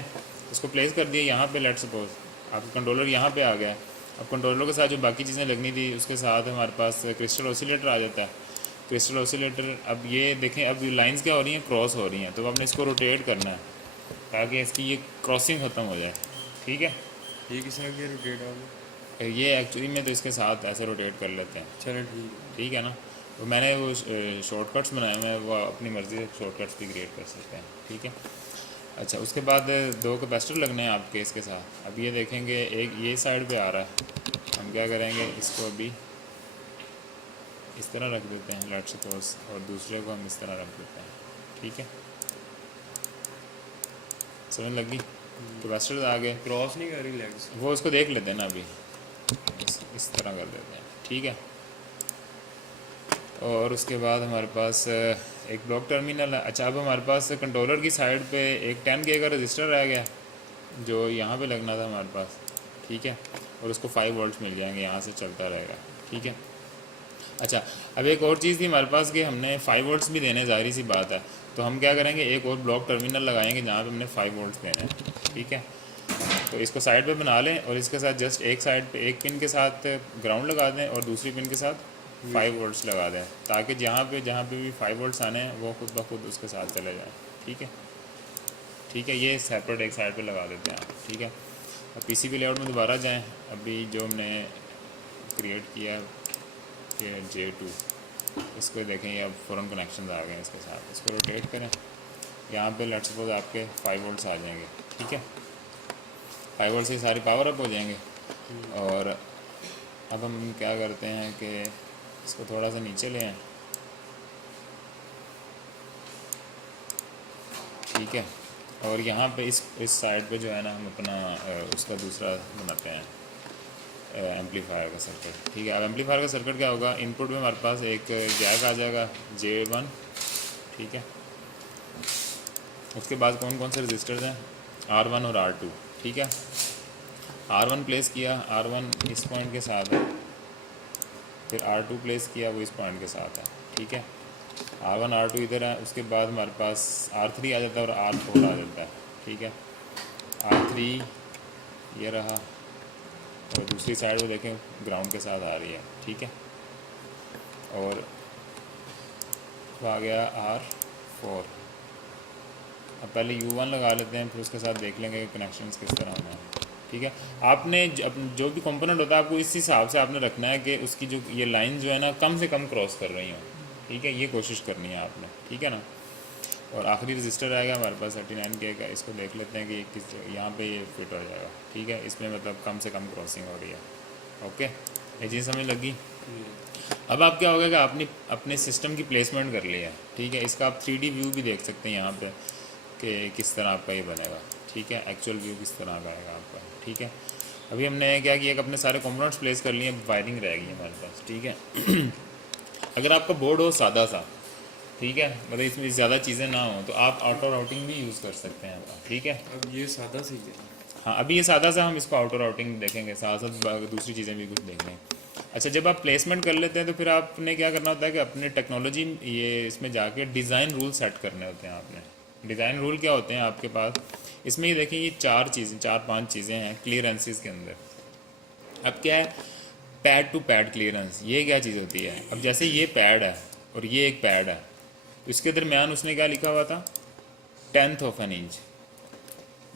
इसको प्लेस कर दिया यहाँ पे, लेट सपोज आपका कंट्रोलर यहाँ पे आ गया। अब कंट्रोलर के साथ जो बाकी चीज़ें लगनी थी उसके साथ हमारे पास क्रिस्टल ऑसिलेटर आ जाता है। क्रिस्टल ऑसिलेटर, अब ये देखें, अब लाइंस क्या हो रही हैं, क्रॉस हो रही हैं, तो आपने इसको रोटेट करना है ताकि इसकी ये क्रॉसिंग ख़त्म हो जाए, ठीक है। ये किसने किया रोटेट आपको? ये एक्चुअली में तो इसके साथ ऐसे रोटेट कर लेते हैं, चलो ठीक है ना। तो मैंने वो शॉर्टकट्स बनाए हुए हैं, वो अपनी मर्ज़ी से शॉर्टकट्स भी क्रिएट कर सकते हैं, ठीक है। अच्छा, उसके बाद 2 कैपेसिटर लगने हैं आपके इसके साथ। अब ये देखेंगे एक ये साइड पे आ रहा है, हम क्या करेंगे, इसको अभी इस तरह रख देते हैं लेट्स सपोज, और दूसरे को हम इस तरह रख देते हैं, ठीक है। समझ लगी, कैपेसिटर आ गए। क्रॉस नहीं कर रही लेग्स, वो उसको देख लेते हैं ना अभी, इस तरह कर देते हैं, ठीक है। और उसके बाद हमारे पास एक ब्लॉक टर्मिनल है। अच्छा, अब हमारे पास कंट्रोलर की साइड पे एक 10K का रजिस्टर रह गया जो यहाँ पे लगना था हमारे पास, ठीक है। और उसको 5 वोल्ट्स मिल जाएंगे, यहाँ से चलता रहेगा, ठीक है। अच्छा, अब एक और चीज़ थी हमारे पास कि हमने 5 वोल्ट्स भी देने, जाहिर सी बात है। तो हम क्या करेंगे, एक और ब्लॉक टर्मिनल लगाएंगे जहाँ पे हमने 5 वोल्ट्स देने हैं, ठीक है। तो इसको साइड पे बना लें और इसके साथ जस्ट एक साइड पे एक पिन के साथ ग्राउंड लगा दें और दूसरी पिन के साथ 5 वोल्ट्स लगा दें, ताकि जहाँ पे भी 5 वोल्ट्स आने हैं वो खुद ब खुद उसके साथ चले जाएँ, ठीक है। ठीक है, ये सेपरेट एक साइड पे लगा देते हैं आप, ठीक है। अब पीसीबी लेआउट में दोबारा जाएं। अभी जो हमने क्रिएट किया J2, इसको देखें, ये अब फ़ौरन कनेक्शन आ गए हैं इसके साथ। इसको रोटेट करें, यहाँ पे लेट्स सपोज आपके 5 वोल्ट्स आ जाएंगे, ठीक है। 5 वोल्ट से सारी पावर अप हो जाएंगे। और अब हम क्या करते हैं कि इसको थोड़ा सा नीचे ले आएं, ठीक है। और यहाँ पे इस साइड पे जो है ना हम अपना उसका दूसरा बनाते हैं एम्पलीफायर का सर्किट, ठीक है। अब एम्पलीफायर का सर्किट क्या होगा, इनपुट में हमारे पास एक जैक आ जाएगा J1, ठीक है। उसके बाद कौन कौन से रजिस्टर्स हैं, R1 और R2, ठीक है। R1 प्लेस किया, R1 इस पॉइंट के साथ है, फिर R2 प्लेस किया, वो इस पॉइंट के साथ है, ठीक है। R1 R2 इधर है, उसके बाद हमारे पास R3 आ जाता है और R4 आ जाता है, ठीक है। R3 ये रहा और दूसरी साइड वो देखें ग्राउंड के साथ आ रही है, ठीक है। और वो आ गया R4। अब पहले U1 लगा लेते हैं, फिर उसके साथ देख लेंगे कनेक्शंस किस तरह होना है, ठीक है। आपने जो भी कंपोनेंट होता है आपको इस हिसाब से आपने रखना है कि उसकी जो ये लाइन जो है ना कम से कम क्रॉस कर रही हो, ठीक है। ये कोशिश करनी है आपने, ठीक है ना। और आखिरी रजिस्टर आएगा हमारे पास 39K का, इसको देख लेते हैं कि ये किस यहाँ पे ये फिट हो जाएगा, ठीक है। इसमें मतलब कम से कम क्रॉसिंग हो रही है, ओके। ये चीज़ समझ लगी। अब आप क्या होगा कि आपने अपने सिस्टम की प्लेसमेंट कर ली है, ठीक है। इसका आप 3D व्यू भी देख सकते हैं यहाँ पे कि किस तरह आपका ये बनेगा, ठीक है। एक्चुअल व्यू किस तरह का आएगा आपका, ठीक है। अभी हमने क्या किया कि अपने सारे कंपोनेंट्स प्लेस कर लिए, वायरिंग रह गई है हमारे पास, ठीक है। अगर आपका बोर्ड हो सादा सा, ठीक है, मतलब इसमें ज़्यादा चीज़ें ना हो, तो आप ऑटो राउटिंग भी यूज़ कर सकते हैं, ठीक है। अब ये सादा सही है। हाँ, अभी ये सादा सा हम इसको ऑटो राउटिंग देखेंगे, साथ साथ दूसरी चीज़ें भी कुछ देखेंगे। अच्छा, जब आप प्लेसमेंट कर लेते हैं तो फिर आपने क्या करना होता है कि अपने टेक्नोलॉजी ये इसमें जाके डिज़ाइन रूल सेट करने होते हैं आपने। डिज़ाइन रूल क्या होते हैं आपके पास, इसमें ये देखें, ये 4-5 चीज़ें हैं क्लियरेंसेस के अंदर। अब क्या है, पैड टू पैड क्लियरेंस, ये क्या चीज़ होती है। अब जैसे ये पैड है और ये एक पैड है, तो इसके दरमियान उसने क्या लिखा हुआ था, 1/10 ऑफ एन इंच।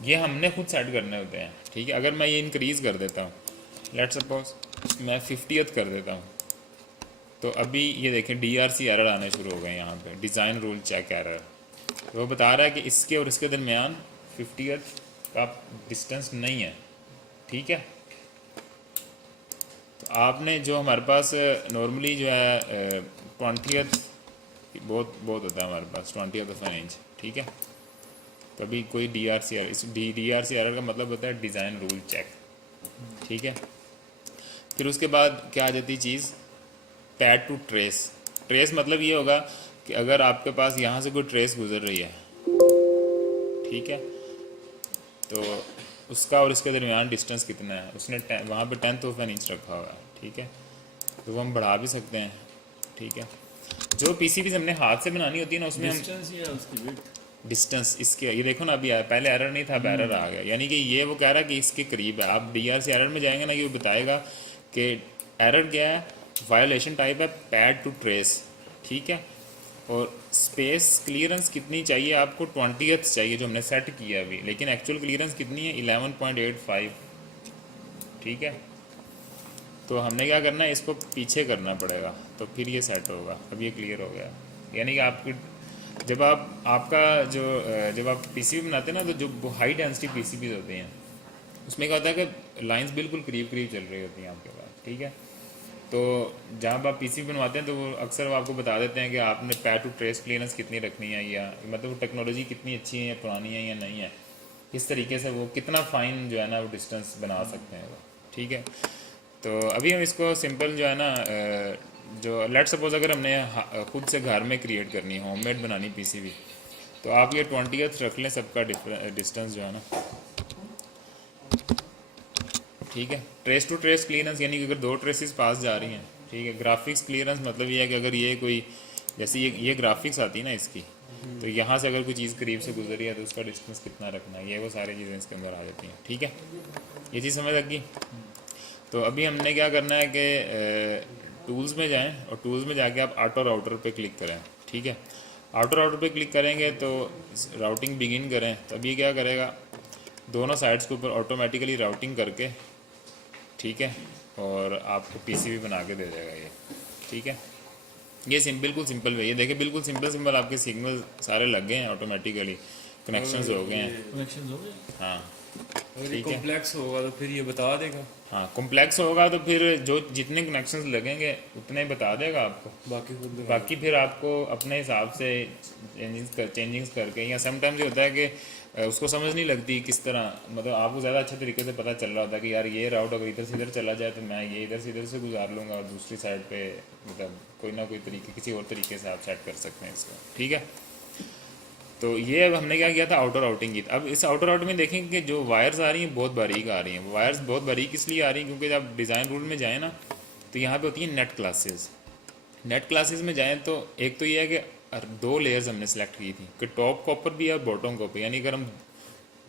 ये हमने खुद सेट करने होते हैं, ठीक है। अगर मैं ये इंक्रीज़ कर देता हूँ, लेट सपोज मैं 50th कर देता हूँ, तो अभी ये देखें DRC एरर आने शुरू हो गए यहाँ पे, डिज़ाइन रूल चेक एरर। तो वो बता रहा है कि इसके और इसके दरमियान 50th का डिस्टेंस नहीं है, ठीक है। तो आपने जो हमारे पास नॉर्मली जो है 20th बहुत बहुत होता है हमारे पास, 20th ऑफ एन इंच, ठीक है। कभी कोई DRC एरर, इस DRC एरर का मतलब होता है डिज़ाइन रूल चेक, ठीक है। फिर उसके बाद क्या आ जाती चीज़, पैड टू ट्रेस। ट्रेस मतलब ये होगा कि अगर आपके पास यहाँ से कोई ट्रेस गुजर रही है, ठीक है, तो उसका और उसके दरमियान डिस्टेंस कितना है, उसने वहाँ पे 10th ऑफ एन इंच रखा हुआ है, ठीक है। तो वो हम बढ़ा भी सकते हैं, ठीक है। जो PCBs हमने हाथ से बनानी होती है ना, उसमें हम डिस्टेंस या उसकी विड्थ, डिस्टेंस इसके, ये देखो ना अभी आया, पहले एरर नहीं था, अब एरर आ गया, यानी कि ये वो कह रहा है कि इसके करीब है। आप DRC एरर में जाएंगे ना, ये बताएगा कि एरर क्या है, वायोलेशन टाइप है पैड टू ट्रेस, ठीक है। और स्पेस क्लियरेंस कितनी चाहिए आपको, 20th चाहिए जो हमने सेट किया अभी, लेकिन एक्चुअल क्लियरेंस कितनी है, 11.85, ठीक है। तो हमने क्या करना है, इसको पीछे करना पड़ेगा, तो फिर ये सेट होगा। अब ये क्लियर हो गया, यानी कि आपकी जब आपका जो जब आप PCB बनाते हैं ना, तो जो हाई डेंसिटी PCBs होते हैं, उसमें क्या होता है कि लाइंस बिल्कुल करीब करीब चल रही होती हैं आपके पास, ठीक है। तो जहाँ आप PCB बनवाते हैं तो वो अक्सर वो आपको बता देते हैं कि आपने पैड टू ट्रेस क्लियरेंस कितनी रखनी है, या मतलब टेक्नोलॉजी कितनी अच्छी है या पुरानी है या नहीं है, किस तरीके से वो कितना फ़ाइन जो है ना वो डिस्टेंस बना सकते हैं वो, ठीक है। तो अभी हम इसको सिंपल जो है ना जो लेट सपोज अगर हमने खुद से घर में क्रिएट करनी है, होममेड बनानी पीसीबी, तो आप ये 20th रख लें सबका डिस्टेंस जो है ना, ठीक है। ट्रेस टू ट्रेस क्लियरेंस यानी कि अगर दो ट्रेसेस पास जा रही हैं, ठीक है। ग्राफिक्स क्लियरेंस मतलब ये है कि अगर ये कोई जैसे ये ग्राफिक्स आती है ना इसकी, तो यहाँ से अगर कोई चीज़ करीब से गुजरी है तो उसका डिस्टेंस कितना रखना है, ये वो सारी चीज़ें इसके अंदर आ जाती हैं, ठीक है। ये चीज़ समझ लगी। तो अभी हमने क्या करना है कि टूल्स में जाएं और टूल्स में जाके आप ऑटो राउटर पे क्लिक करें, ठीक है। ऑटो राउटर पे क्लिक करेंगे तो राउटिंग बिगिन करें, तो अभी क्या करेगा, दोनों साइड्स के ऊपर ऑटोमेटिकली राउटिंग करके, ठीक है, और आपको पीसीबी बना के दे देगा ये, ठीक है। ये बिल्कुल सिंपल है, ये देखिए बिल्कुल सिंपल सिंपल आपके सिग्नल सारे लग गए हैं, ऑटोमेटिकली कनेक्शंस हो गए हैं। कनेक्शन हो गए। हाँ अगर ये ठीक है। कॉम्प्लेक्स होगा तो फिर ये बता देगा, हाँ कॉम्प्लेक्स होगा तो फिर जो जितने कनेक्शंस लगेंगे उतने ही बता देगा आपको, बाकी खुद दिखा बाकी फिर आपको अपने हिसाब से चेंजिंग्स करके, या समटाइम्स ये होता है कि उसको समझ नहीं लगती किस तरह, मतलब आपको ज़्यादा अच्छे तरीके से पता चल रहा होता है कि यार ये राउट अगर इधर से इधर चला जाए तो मैं ये इधर से गुजार लूँगा और दूसरी साइड पे मतलब कोई ना कोई तरीके किसी और तरीके से आप सेट कर सकते हैं इसको, ठीक है। तो ये अब हमने क्या किया था, आउटर राउटिंग की। अब इस आउटर राउटिंग में देखेंगे कि जो वायर्स आ रही हैं बहुत बारीक आ रही हैं। वायर्स बहुत बारीक इसलिए आ रही हैं क्योंकि जब डिज़ाइन रूल में जाएँ ना तो यहाँ पे होती हैं नेट क्लासेस। नेट क्लासेस में जाएँ तो एक तो ये है कि दो लेयर्स हमने सेलेक्ट की थी कि टॉप कॉपर भी है बॉटम कॉपर, यानी अगर हम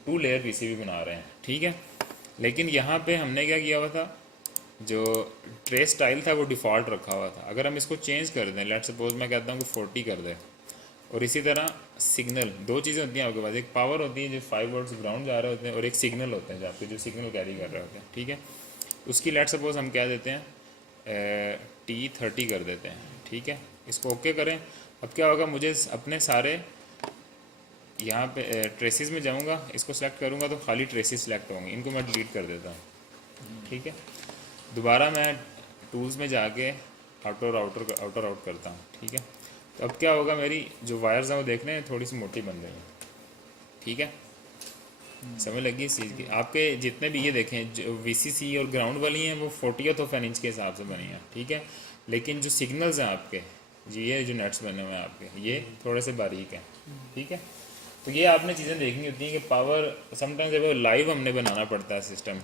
2 लेयर पीसीबी बना रहे हैं, ठीक है। लेकिन यहाँ पे हमने क्या किया हुआ था, जो ट्रेस स्टाइल था वो डिफ़ॉल्ट रखा हुआ था। अगर हम इसको चेंज कर दें, लेट सपोज मैं कहता हूँ कि 40 कर दें, और इसी तरह सिग्नल, दो चीज़ें होती हैं आपके पास, एक पावर होती है जो 5 वोल्ट्स ग्राउंड जा रहे होते हैं, और एक सिग्नल होते हैं जो आपके जो सिग्नल कैरी कर रहे होते हैं, ठीक है। उसकी लेट सपोज हम क्या देते हैं T30 कर देते हैं, ठीक है। इसको ओके करें। अब क्या होगा, मुझे अपने सारे यहाँ पे ट्रेसेस में जाऊँगा, इसको सेलेक्ट करूँगा तो खाली ट्रेसेस सेलेक्ट होंगे, इनको मैं डिलीट कर देता हूँ, ठीक है। दोबारा मैं टूल्स में जाके आउटर आउट करता हूँ, ठीक है। तो अब क्या होगा, मेरी जो वायर्स हैं वो देख रहे हैं थोड़ी सी मोटी बन रही हैं, ठीक है। समझ लगी इस चीज़ की। आपके जितने भी ये देखें जो वीसीसी और ग्राउंड वाली हैं वो 40th ऑफ एन इंच के हिसाब से बनी हैं, ठीक है। लेकिन जो सिग्नल्स हैं आपके, जी ये जो नेट्स बने हुए हैं आपके, ये थोड़े से बारीक हैं, ठीक है। तो ये आपने चीज़ें देखनी होती हैं कि पावर समटाइम्स जब लाइव हमने बनाना पड़ता है सिस्टम,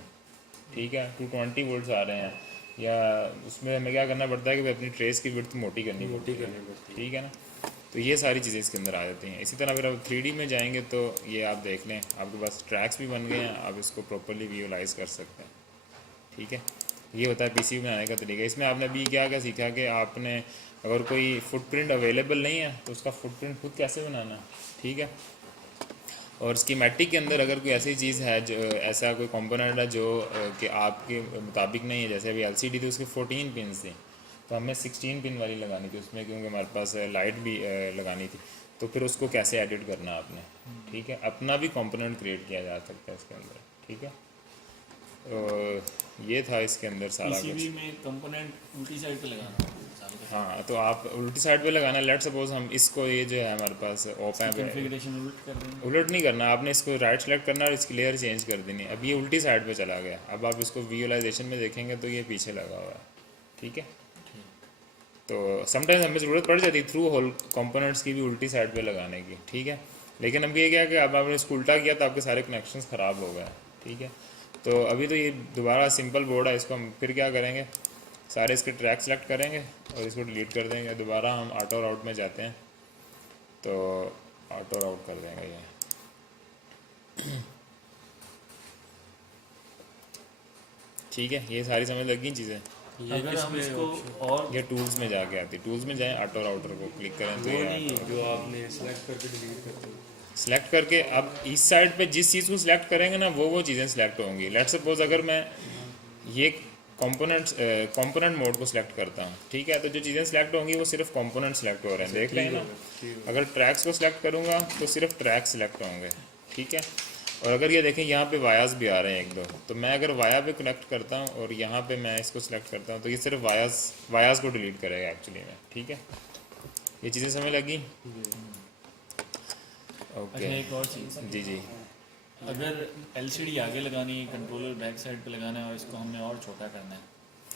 ठीक है, 220 वोल्ट्स आ रहे हैं, या उसमें हमें क्या करना पड़ता है कि अपनी ट्रेस की विड्थ मोटी करनी पड़ती है, ठीक है ना। तो ये सारी चीज़ें इसके अंदर आ जाती हैं। इसी तरह अगर आप 3D में जाएंगे तो ये आप देख लें आपके पास ट्रैक्स भी बन गए हैं, आप इसको प्रॉपरली विजुअलाइज कर सकते हैं, ठीक है। ये होता है पीसीबी बनाने का तरीका। इसमें आपने अभी क्या क्या सीखा कि आपने अगर कोई फुटप्रिंट अवेलेबल नहीं है तो उसका फुटप्रिंट खुद कैसे बनाना, ठीक है। और स्कीमेटिक के अंदर अगर कोई ऐसी चीज़ है जो ऐसा कोई कंपोनेंट है जो कि आपके मुताबिक नहीं है, जैसे अभी एलसीडी थी उसके 14 पिन थी, तो हमें 16 पिन वाली लगानी थी उसमें, क्योंकि हमारे पास लाइट भी लगानी थी, तो फिर उसको कैसे एडिट करना आपने, ठीक है। अपना भी कंपोनेंट क्रिएट किया जा सकता है इसके अंदर, ठीक है। ये था इसके अंदर सारा कुछ। पीसीबी में कंपोनेंट उल्टी साइड पे लगाना सारे का। हाँ तो आप उल्टी साइड पे लगाना। लेट सपोज हम इसको, ये जो है हमारे पास ऑप है, कॉन्फ़िगरेशन उल्ट कर देंगे। उलट नहीं करना आपने, इसको राइट सेलेक्ट करना और इसकी लेयर चेंज कर देनी। अब ये उल्टी साइड पे चला गया, अब आप इसको विजुअलाइजेशन में देखेंगे तो ये पीछे लगा हुआ है, ठीक है। तो समटाइम्स हमें ज़रूरत पड़ जाती है थ्रू होल कंपोनेंट्स की भी उल्टी साइड पे लगाने की, ठीक है। लेकिन अब ये क्या कि अब आपने इसको उल्टा किया तो आपके सारे कनेक्शंस ख़राब हो गए, ठीक है। तो अभी तो ये दोबारा सिंपल बोर्ड है, इसको हम फिर क्या करेंगे, सारे इसके ट्रैक सेलेक्ट करेंगे और इसको डिलीट कर देंगे। दोबारा हम ऑटो राउट में जाते हैं तो ऑटो राउट कर देंगे ये, ठीक है। ये सारी समझ लगी चीज़ें। ये अगर हम किसमें इसको option? और ये टूल्स में जाके आती, टूल्स में जाएं ऑटो राउटर को क्लिक करें तो वो ये नहीं जो आपने सेलेक्ट करके डिलीट करते हो। सेलेक्ट करके अब इस साइड पे जिस चीज़ को सिलेक्ट करेंगे ना वो चीज़ें सिलेक्ट होंगी। लेट सपोज अगर मैं ये कंपोनेंट मोड को सिलेक्ट करता हूँ, ठीक है, तो जो चीज़ें सिलेक्ट होंगी वो सिर्फ कंपोनेंट सिलेक्ट हो रहे हैं, देख रहे हैं ना। ठीक अगर ट्रैक्स को सिलेक्ट करूँगा तो सिर्फ ट्रैक सिलेक्ट होंगे, ठीक है। और अगर ये देखें यहाँ पे वायास भी आ रहे हैं एक दो, तो मैं अगर वाया पे कनेक्ट करता हूँ और यहाँ पे मैं इसको सिलेक्ट करता हूँ तो ये सिर्फ वायास को डिलीट करेगा एक्चुअली में, ठीक है। ये चीज़ें समझ लगी। अच्छा ओके एक और चीज़, जी जी। अगर एलसीडी आगे लगानी है, कंट्रोलर बैक साइड पे लगाना है और इसको हमने और छोटा करना है,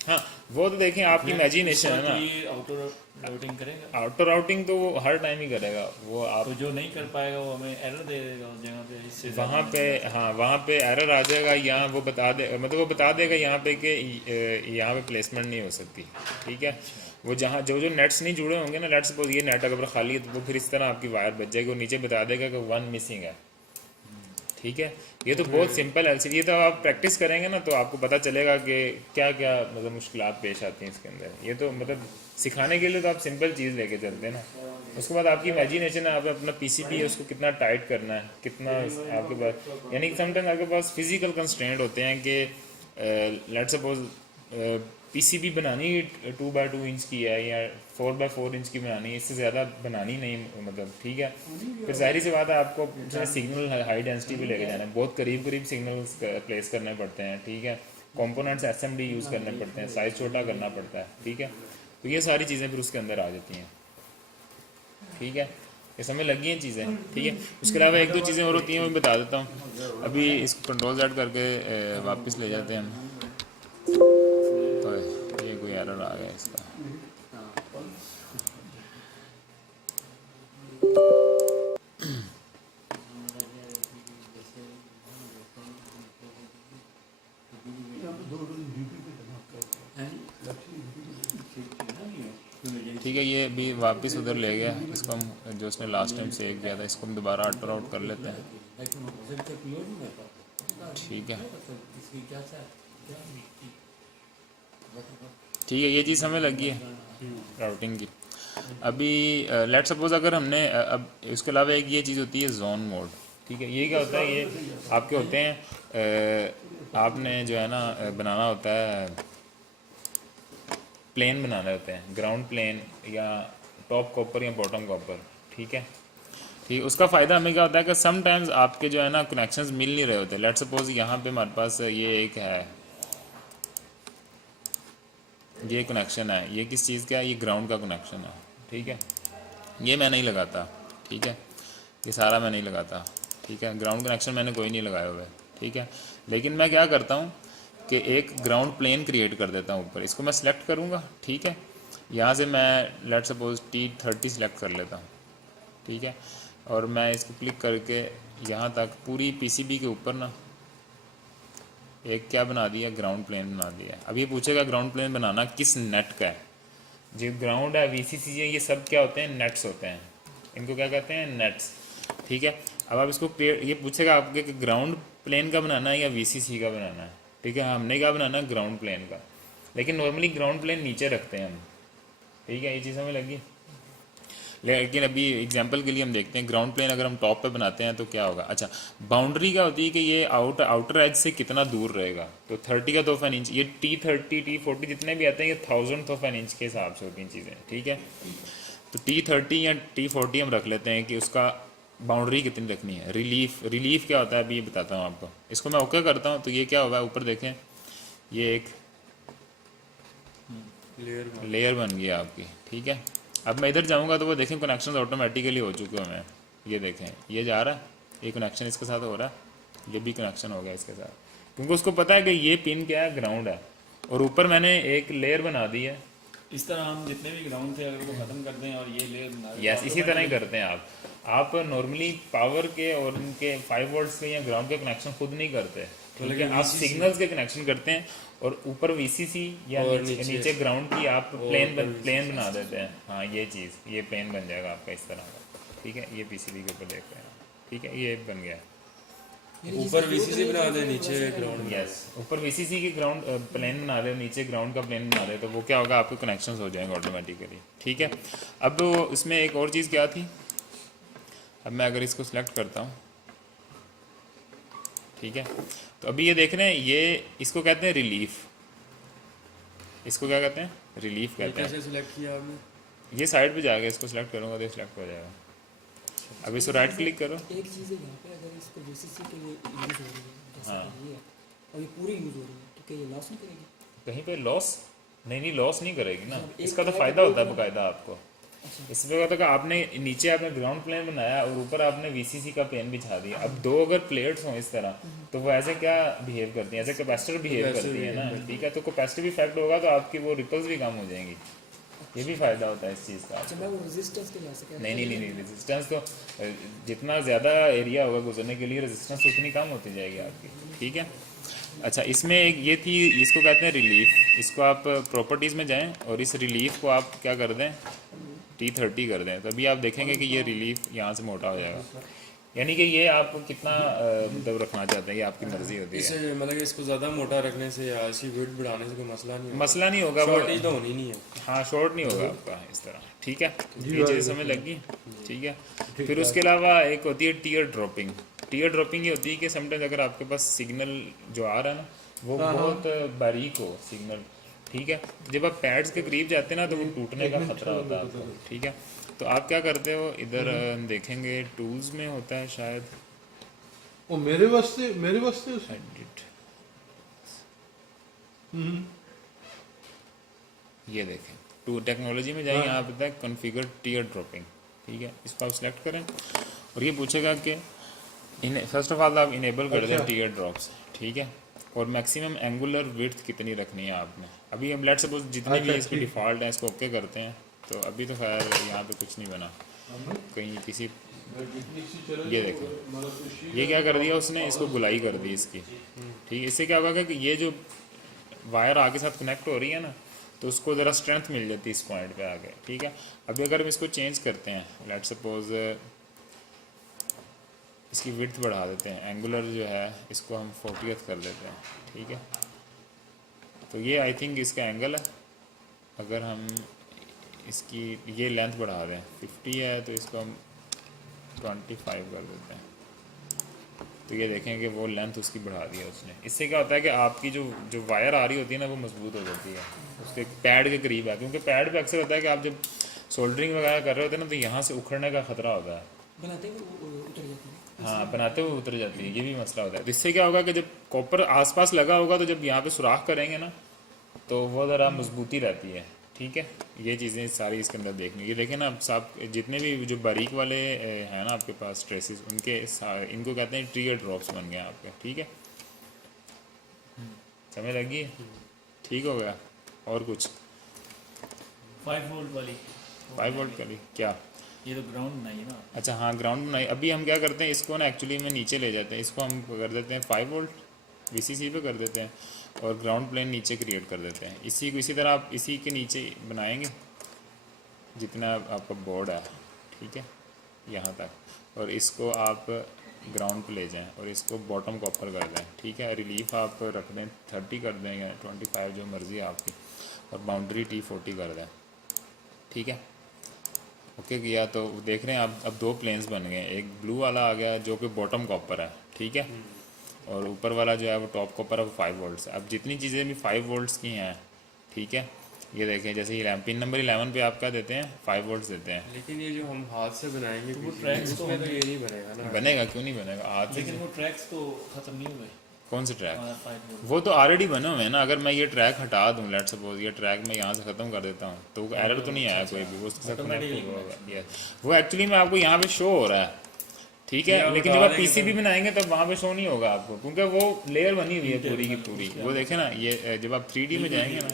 हाँ वो तो देखें आपकी इमेजिनेशन है ना। ये आउटर राउटिंग करेगा, आउटर राउटिंग तो वो हर टाइम ही करेगा, वो आप तो जो नहीं कर पाएगा वो हमें एरर दे देगा उस जगह पे, इससे वहाँ पे, हाँ वहाँ पे एरर आ जाएगा, या वो बता दे, मतलब वो बता देगा यहाँ पे कि यहाँ पे प्लेसमेंट नहीं हो सकती, ठीक है। वो जहाँ जो जो नेट्स नहीं जुड़े होंगे ना, लेट्स सपोज ये नेट अगर खाली है तो वो फिर इस तरह आपकी वायर बच जाएगी, वो नीचे बता देगा कि 1 मिसिंग है, ठीक है। ये तो बहुत सिंपल है, ये तो आप प्रैक्टिस करेंगे ना तो आपको पता चलेगा कि क्या क्या मतलब मुश्किलात पेश आती हैं इसके अंदर। ये तो मतलब सिखाने के लिए तो आप सिंपल चीज़ लेके चलते हैं ना। उसके बाद आपकी इमेजिनेशन है, आप अपना पीसीबी है उसको कितना टाइट करना है, कितना आपके पास, यानी समटाइम्स आपके पास फिजिकल कंस्ट्रेंट होते हैं कि लेट्स सपोज पीसीबी बनानी 2x2 इंच की है या 4x4 इंच की बनानी है, इससे ज़्यादा बनानी नहीं, मतलब ठीक है। फिर जाहिर सी बात है आपको सिग्नल हाई डेंसिटी पे लेके जाना है, बहुत करीब करीब सिग्नल्स प्लेस करने पड़ते हैं, ठीक है। कंपोनेंट्स एसएमडी यूज़ करने पड़ते हैं, साइज़ छोटा करना पड़ता है, ठीक है। तो ये सारी चीज़ें फिर उसके अंदर आ जाती हैं, ठीक है। ये समझ लगी हैं चीज़ें, ठीक है। उसके अलावा एक दो चीज़ें और होती हैं वो बता देता हूँ। अभी इसको कंट्रोल Z करके वापस ले जाते हैं हम। तो ये कोई एरर आ गया इसका, ठीक है। ये भी वापस उधर ले गया, इसको हम जो उसने लास्ट टाइम सेव किया था इसको हम दोबारा अल्टर आउट कर लेते हैं, ठीक है। ठीक है, ये चीज़ हमें लगी है राउटिंग की। अभी लेट सपोज अगर हमने अब इसके अलावा एक ये चीज़ होती है जोन मोड, ठीक है। ये क्या होता है, ये आपके होते हैं आपने जो है ना बनाना होता है, प्लेन बनाने होते हैं, ग्राउंड प्लेन या टॉप कॉपर या बॉटम कॉपर, ठीक है। ठीक, उसका फ़ायदा हमें क्या होता है कि समटाइम्स आपके जो है ना कनेक्शंस मिल नहीं रहे होते। लेट्स सपोज यहाँ पे हमारे पास ये एक है, ये कनेक्शन है, ये किस चीज़ का है, ये ग्राउंड का कनेक्शन है, ठीक है। ये मैं नहीं लगाता, ठीक है, ये सारा मैं नहीं लगाता, ठीक है। ग्राउंड कनेक्शन मैंने कोई नहीं लगाया हुआ है, ठीक है। लेकिन मैं क्या करता हूँ कि एक ग्राउंड प्लेन क्रिएट कर देता हूँ ऊपर, इसको मैं सेलेक्ट करूँगा, ठीक है। यहाँ से मैं लेट सपोज T30 सेलेक्ट कर लेता हूँ, ठीक है। और मैं इसको क्लिक करके यहाँ तक पूरी पीसीबी के ऊपर ना एक क्या बना दिया, ग्राउंड प्लेन बना दिया। अब ये पूछेगा ग्राउंड प्लेन बनाना किस नेट का है। जो ग्राउंड है, वीसीसी है, ये सब क्या होते हैं, नेट्स होते हैं, इनको क्या कहते हैं, नेट्स, ठीक है। अब आप इसको क्लियर, ये पूछेगा आपके कि ग्राउंड प्लेन का बनाना है या वीसीसी का बनाना है, ठीक है। हमने क्या बनाना है, ग्राउंड प्लेन का, लेकिन नॉर्मली ग्राउंड प्लेन नीचे रखते हैं हम, ठीक है। ये चीज़ हमें लगी। लेकिन अभी एग्जांपल के लिए हम देखते हैं ग्राउंड प्लेन अगर हम टॉप पे बनाते हैं तो क्या होगा। अच्छा, बाउंड्री क्या होती है कि ये आउटर एज से कितना दूर रहेगा, तो 30 का तोहफा इंच, ये T30 T40 जितने भी आते हैं ये 1000 तोहफा इंच के हिसाब से होती हैं चीज़ें, ठीक है। तो T30 या T40 हम रख लेते हैं कि उसका बाउंड्री कितनी रखनी है। रिलीफ क्या होता है अभी ये बताता हूँ आपको। इसको मैं ओके करता हूँ तो ये क्या होगा, ऊपर देखें ये एक लेयर बन गई आपकी, ठीक है। अब मैं इधर जाऊंगा तो वो देखें कनेक्शन ऑटोमेटिकली हो चुके हैं, ये देखें ये जा रहा है, ये कनेक्शन इसके साथ हो रहा है, ये भी कनेक्शन हो गया इसके साथ, क्योंकि उसको पता है कि ये पिन क्या है, ग्राउंड है, और ऊपर मैंने एक लेयर बना दी है। इस तरह हम जितने भी ग्राउंड थे अगर वो ख़त्म कर दें और ये लेयर बना दें, यस, इसी तरह ही करते हैं आप नॉर्मली पावर के और उनके 5 वोल्ट्स के या ग्राउंड के कनेक्शन खुद नहीं करते, ठीक है। आप सिग्नल्स के कनेक्शन करते हैं और ऊपर वीसीसी या नीचे ग्राउंड की आप प्लेन बना देते हैं। हाँ, ये चीज़, ये प्लेन बन जाएगा आपका इस तरह का, ठीक है। ये पीसीबी के ऊपर देख रहे हैं, ठीक है, ये बन गया। ऊपर वीसीसी बना दे, नीचे ग्राउंड। यस, ऊपर वीसीसी की ग्राउंड प्लेन बना रहे हो, नीचे ग्राउंड का प्लेन बना रहे हो, तो वो क्या होगा, आपके कनेक्शंस हो जाएंगे ऑटोमेटिकली, ठीक है। अब इसमें एक और चीज़ क्या थी, अब मैं अगर इसको सिलेक्ट करता हूँ, ठीक है, तो अभी ये देख रहे हैं, ये इसको कहते हैं रिलीफ, इसको क्या कहते हैं, रिलीफ कहते हैं। कैसे सिलेक्ट किया आपने? ये साइड पे जाएगा, इसको सिलेक्ट करूँगा तो सिलेक्ट हो जाएगा। अब इसको राइट क्लिक करो। एक चीज़ है यहाँ पे, अगर इसको वीसीसी के लिए यूज़ हो रही है जैसे हाँ। कि ये है और ये पूरी यूज़ हो रही है, तो क्या ये लॉस नहीं करेगी? कहीं पे लॉस नहीं, लॉस नहीं करेगी ना, एक इसका तो तरह फ़ायदा का होता है कोई बाकायदा आपको। इस पे होता है कि आपने नीचे आपने ग्राउंड प्लेन बनाया और ऊपर आपने वीसीसी का प्लेन बिछा दिया। अब दो अगर प्लेट्स हों इस तरह तो वो ऐसे क्या बिहेव करती हैं, ऐसे कैपेसिटर बिहेव करती है ना, ठीक है। तो कैपेसिटी भी इफेक्ट होगा तो आपकी वो रिपल्स भी कम हो जाएंगी। ये भी फ़ायदा होता है इस चीज़ का। अच्छा मैं वो रेजिस्टेंस के लिहाज से कह रहा नहीं, रेजिस्टेंस तो जितना ज़्यादा एरिया होगा गुजरने के लिए रेजिस्टेंस उतनी कम होती जाएगी आपकी, ठीक है। अच्छा, इसमें एक ये थी, इसको कहते हैं रिलीफ। इसको आप प्रॉपर्टीज़ में जाएं और इस रिलीफ को आप क्या कर दें, T30 कर दें, तभी आप देखेंगे कि ये रिलीफ यहाँ से मोटा हो जाएगा। यानी कि ये आप कितना मतलब रखना चाहते हैं, ये आपकी मर्ज़ी होती है। इससे मतलब इसको ज़्यादा मोटा रखने से या इसकी विड्थ बढ़ाने से कोई मसला नहीं होगा। मसला नहीं होगा, वो शॉर्टेज तो होनी नहीं है। हाँ शॉर्ट नहीं होगा आपका इस तरह, ठीक है। ये चीज़ समझ लगी, ठीक है। फिर उसके अलावा एक होती है टीयर ड्रॉपिंग। टीयर ड्रॉपिंग ये होती है कि समटाइम्स अगर आपके पास सिग्नल जो आ रहा है ना वो बहुत बारीक हो सिग्नल, ठीक है। जब आप पैड्स के करीब जाते हैं ना तो वो टूटने का खतरा होता है आपको, ठीक है। तो आप क्या करते हो, इधर देखेंगे टूल्स में होता है शायद, वो मेरे वास्ते उस एडिट, ये देखें टू टेक्नोलॉजी में जाइए, यहाँ पे कॉन्फ़िगर टीयर ड्रॉपिंग, ठीक है। इसको आप सिलेक्ट करें और ये पूछेगा कि फर्स्ट ऑफ ऑल आप इनेबल कर दें टीयर ड्रॉप्स, ठीक है। और मैक्सिमम एंगुलर विड्थ कितनी रखनी है आपने। अभी हम लेट्स सपोज जितने भी इसके डिफ़ॉल्ट हैं इसको ओके करते हैं। तो अभी तो खैर यहाँ पे कुछ नहीं बना, कहीं किसी, ये देखो ये क्या कर दिया उसने, इसको गुलाई कर दी इसकी, ठीक है। इससे क्या होगा कि ये जो वायर आगे साथ कनेक्ट हो रही है ना तो उसको ज़रा स्ट्रेंथ मिल जाती है इस पॉइंट पे आगे, ठीक है। अभी अगर हम इसको चेंज करते हैं, लेट्स सपोज इसकी विड्थ बढ़ा देते हैं, एंगुलर जो है इसको हम 40th कर देते हैं, ठीक है। तो ये आई थिंक इसका एंगल है। अगर हम इसकी ये लेंथ बढ़ा दें, 50 है तो इसको हम 25 कर देते हैं, तो ये देखें कि वो लेंथ उसकी बढ़ा दी है उसने। इससे क्या होता है कि आपकी जो वायर आ रही होती है ना वो मजबूत हो जाती है, उसके पैड के करीब है। क्योंकि पैड पे अक्सर होता है कि आप जब सोल्डरिंग वगैरह कर रहे होते हैं ना तो यहाँ से उखड़ने का खतरा होता है, बनाते हैं वो उतर जाती है। हाँ बनाते हुए उतर जाती है, ये भी मसला होता है। तो इससे क्या होगा कि जब कॉपर आसपास लगा होगा तो जब यहाँ पे सुराख करेंगे ना तो वो ज़रा मजबूती रहती है, ठीक है। ये चीज़ें सारी इसके अंदर देखनी, ये देखें ना आप सब जितने भी जो बारीक वाले हैं ना आपके पास ट्रेसेस, उनके इनको कहते हैं टीयर ड्रॉप्स बन गए आपके, ठीक है। समझ लगी, ठीक हो गया। और कुछ 5 वोल्ट वाली 5 वोल्ट वाली क्या, ये तो ग्राउंड नहीं ना। अच्छा हाँ ग्राउंड बनाई। अभी हम क्या करते हैं इसको ना एक्चुअली में नीचे ले जाते हैं, इसको हम कर देते हैं 5 वोल्ट वीसीसी पे कर देते हैं और ग्राउंड प्लेन नीचे क्रिएट कर देते हैं। इसी को इसी तरह आप इसी के नीचे बनाएंगे जितना आपका बोर्ड है, ठीक है, यहाँ तक, और इसको आप ग्राउंड पे ले जाएं और इसको बॉटम कॉपर कर दें, ठीक है। रिलीफ आप रख दें 30 कर दें या 25 जो मर्ज़ी है आपकी, और बाउंड्री T40 कर दें, ठीक है। ओके किया तो देख रहे हैं आप अब दो प्लेन्स बन गए, एक ब्लू वाला आ गया जो कि बॉटम कॉपर है, ठीक है, और ऊपर वाला जो है वो टॉप कॉपर है, वो 5 वोल्ट्स है। अब जितनी चीज़ें भी 5 वोल्ट्स की हैं, ठीक है, ये देखें जैसे ये पिन नंबर 11 पे आप क्या देते हैं 5 वोल्ट्स देते हैं। लेकिन ये जो हम हाथ से बनाएंगे तो वो पीछे, ट्रैक्स तो उसमें तो ये नहीं बनेगा ना। बनेगा क्यों नहीं बनेगा, आज लेकिन वो ट्रैक्स तो खत्म नहीं हुए कौन से ट्रैक, 5 वोल्ट। वो तो ऑलरेडी बने हुए हैं ना। अगर मैं ये ट्रैक हटा दूँ, लेट सपोज ये ट्रैक मैं यहाँ से ख़त्म कर देता हूँ तो एरर तो नहीं आया कोई भी, वो उसके साथ कनेक्ट होगा। यस, वो एक्चुअली में आपको यहाँ पे शो हो रहा है, ठीक है, लेकिन जब आप पीसीबी बनाएंगे तब वहाँ पे शो नहीं होगा आपको, क्योंकि वो लेयर बनी हुई है पूरी की पूरी। वो देखें ना, ये जब आप 3D में जाएंगे ना,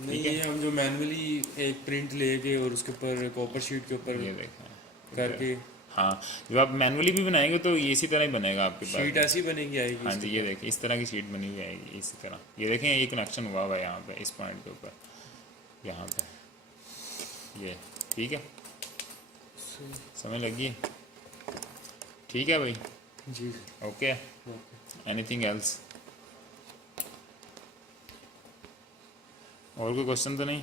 नहीं ये हम जो मैनुअली एक प्रिंट लेके और उसके ऊपर कॉपर शीट के ऊपर ये देखें करके, हाँ जब आप मैनुअली भी बनाएंगे तो ये इसी तरह ही बनेगा आपके शीट पास। ऐसी बनेगी आएगी। हाँ जी, ये देखिए इस तरह की शीट बनी हुई आएगी इसी तरह। ये देखें ये कनेक्शन हुआ हुआ है यहाँ पे इस पॉइंट के ऊपर, यहाँ पे ये, ठीक है, समझ लगी, ठीक है भाई, जी ओके। एनीथिंग एल्स, और कोई क्वेश्चन तो नहीं?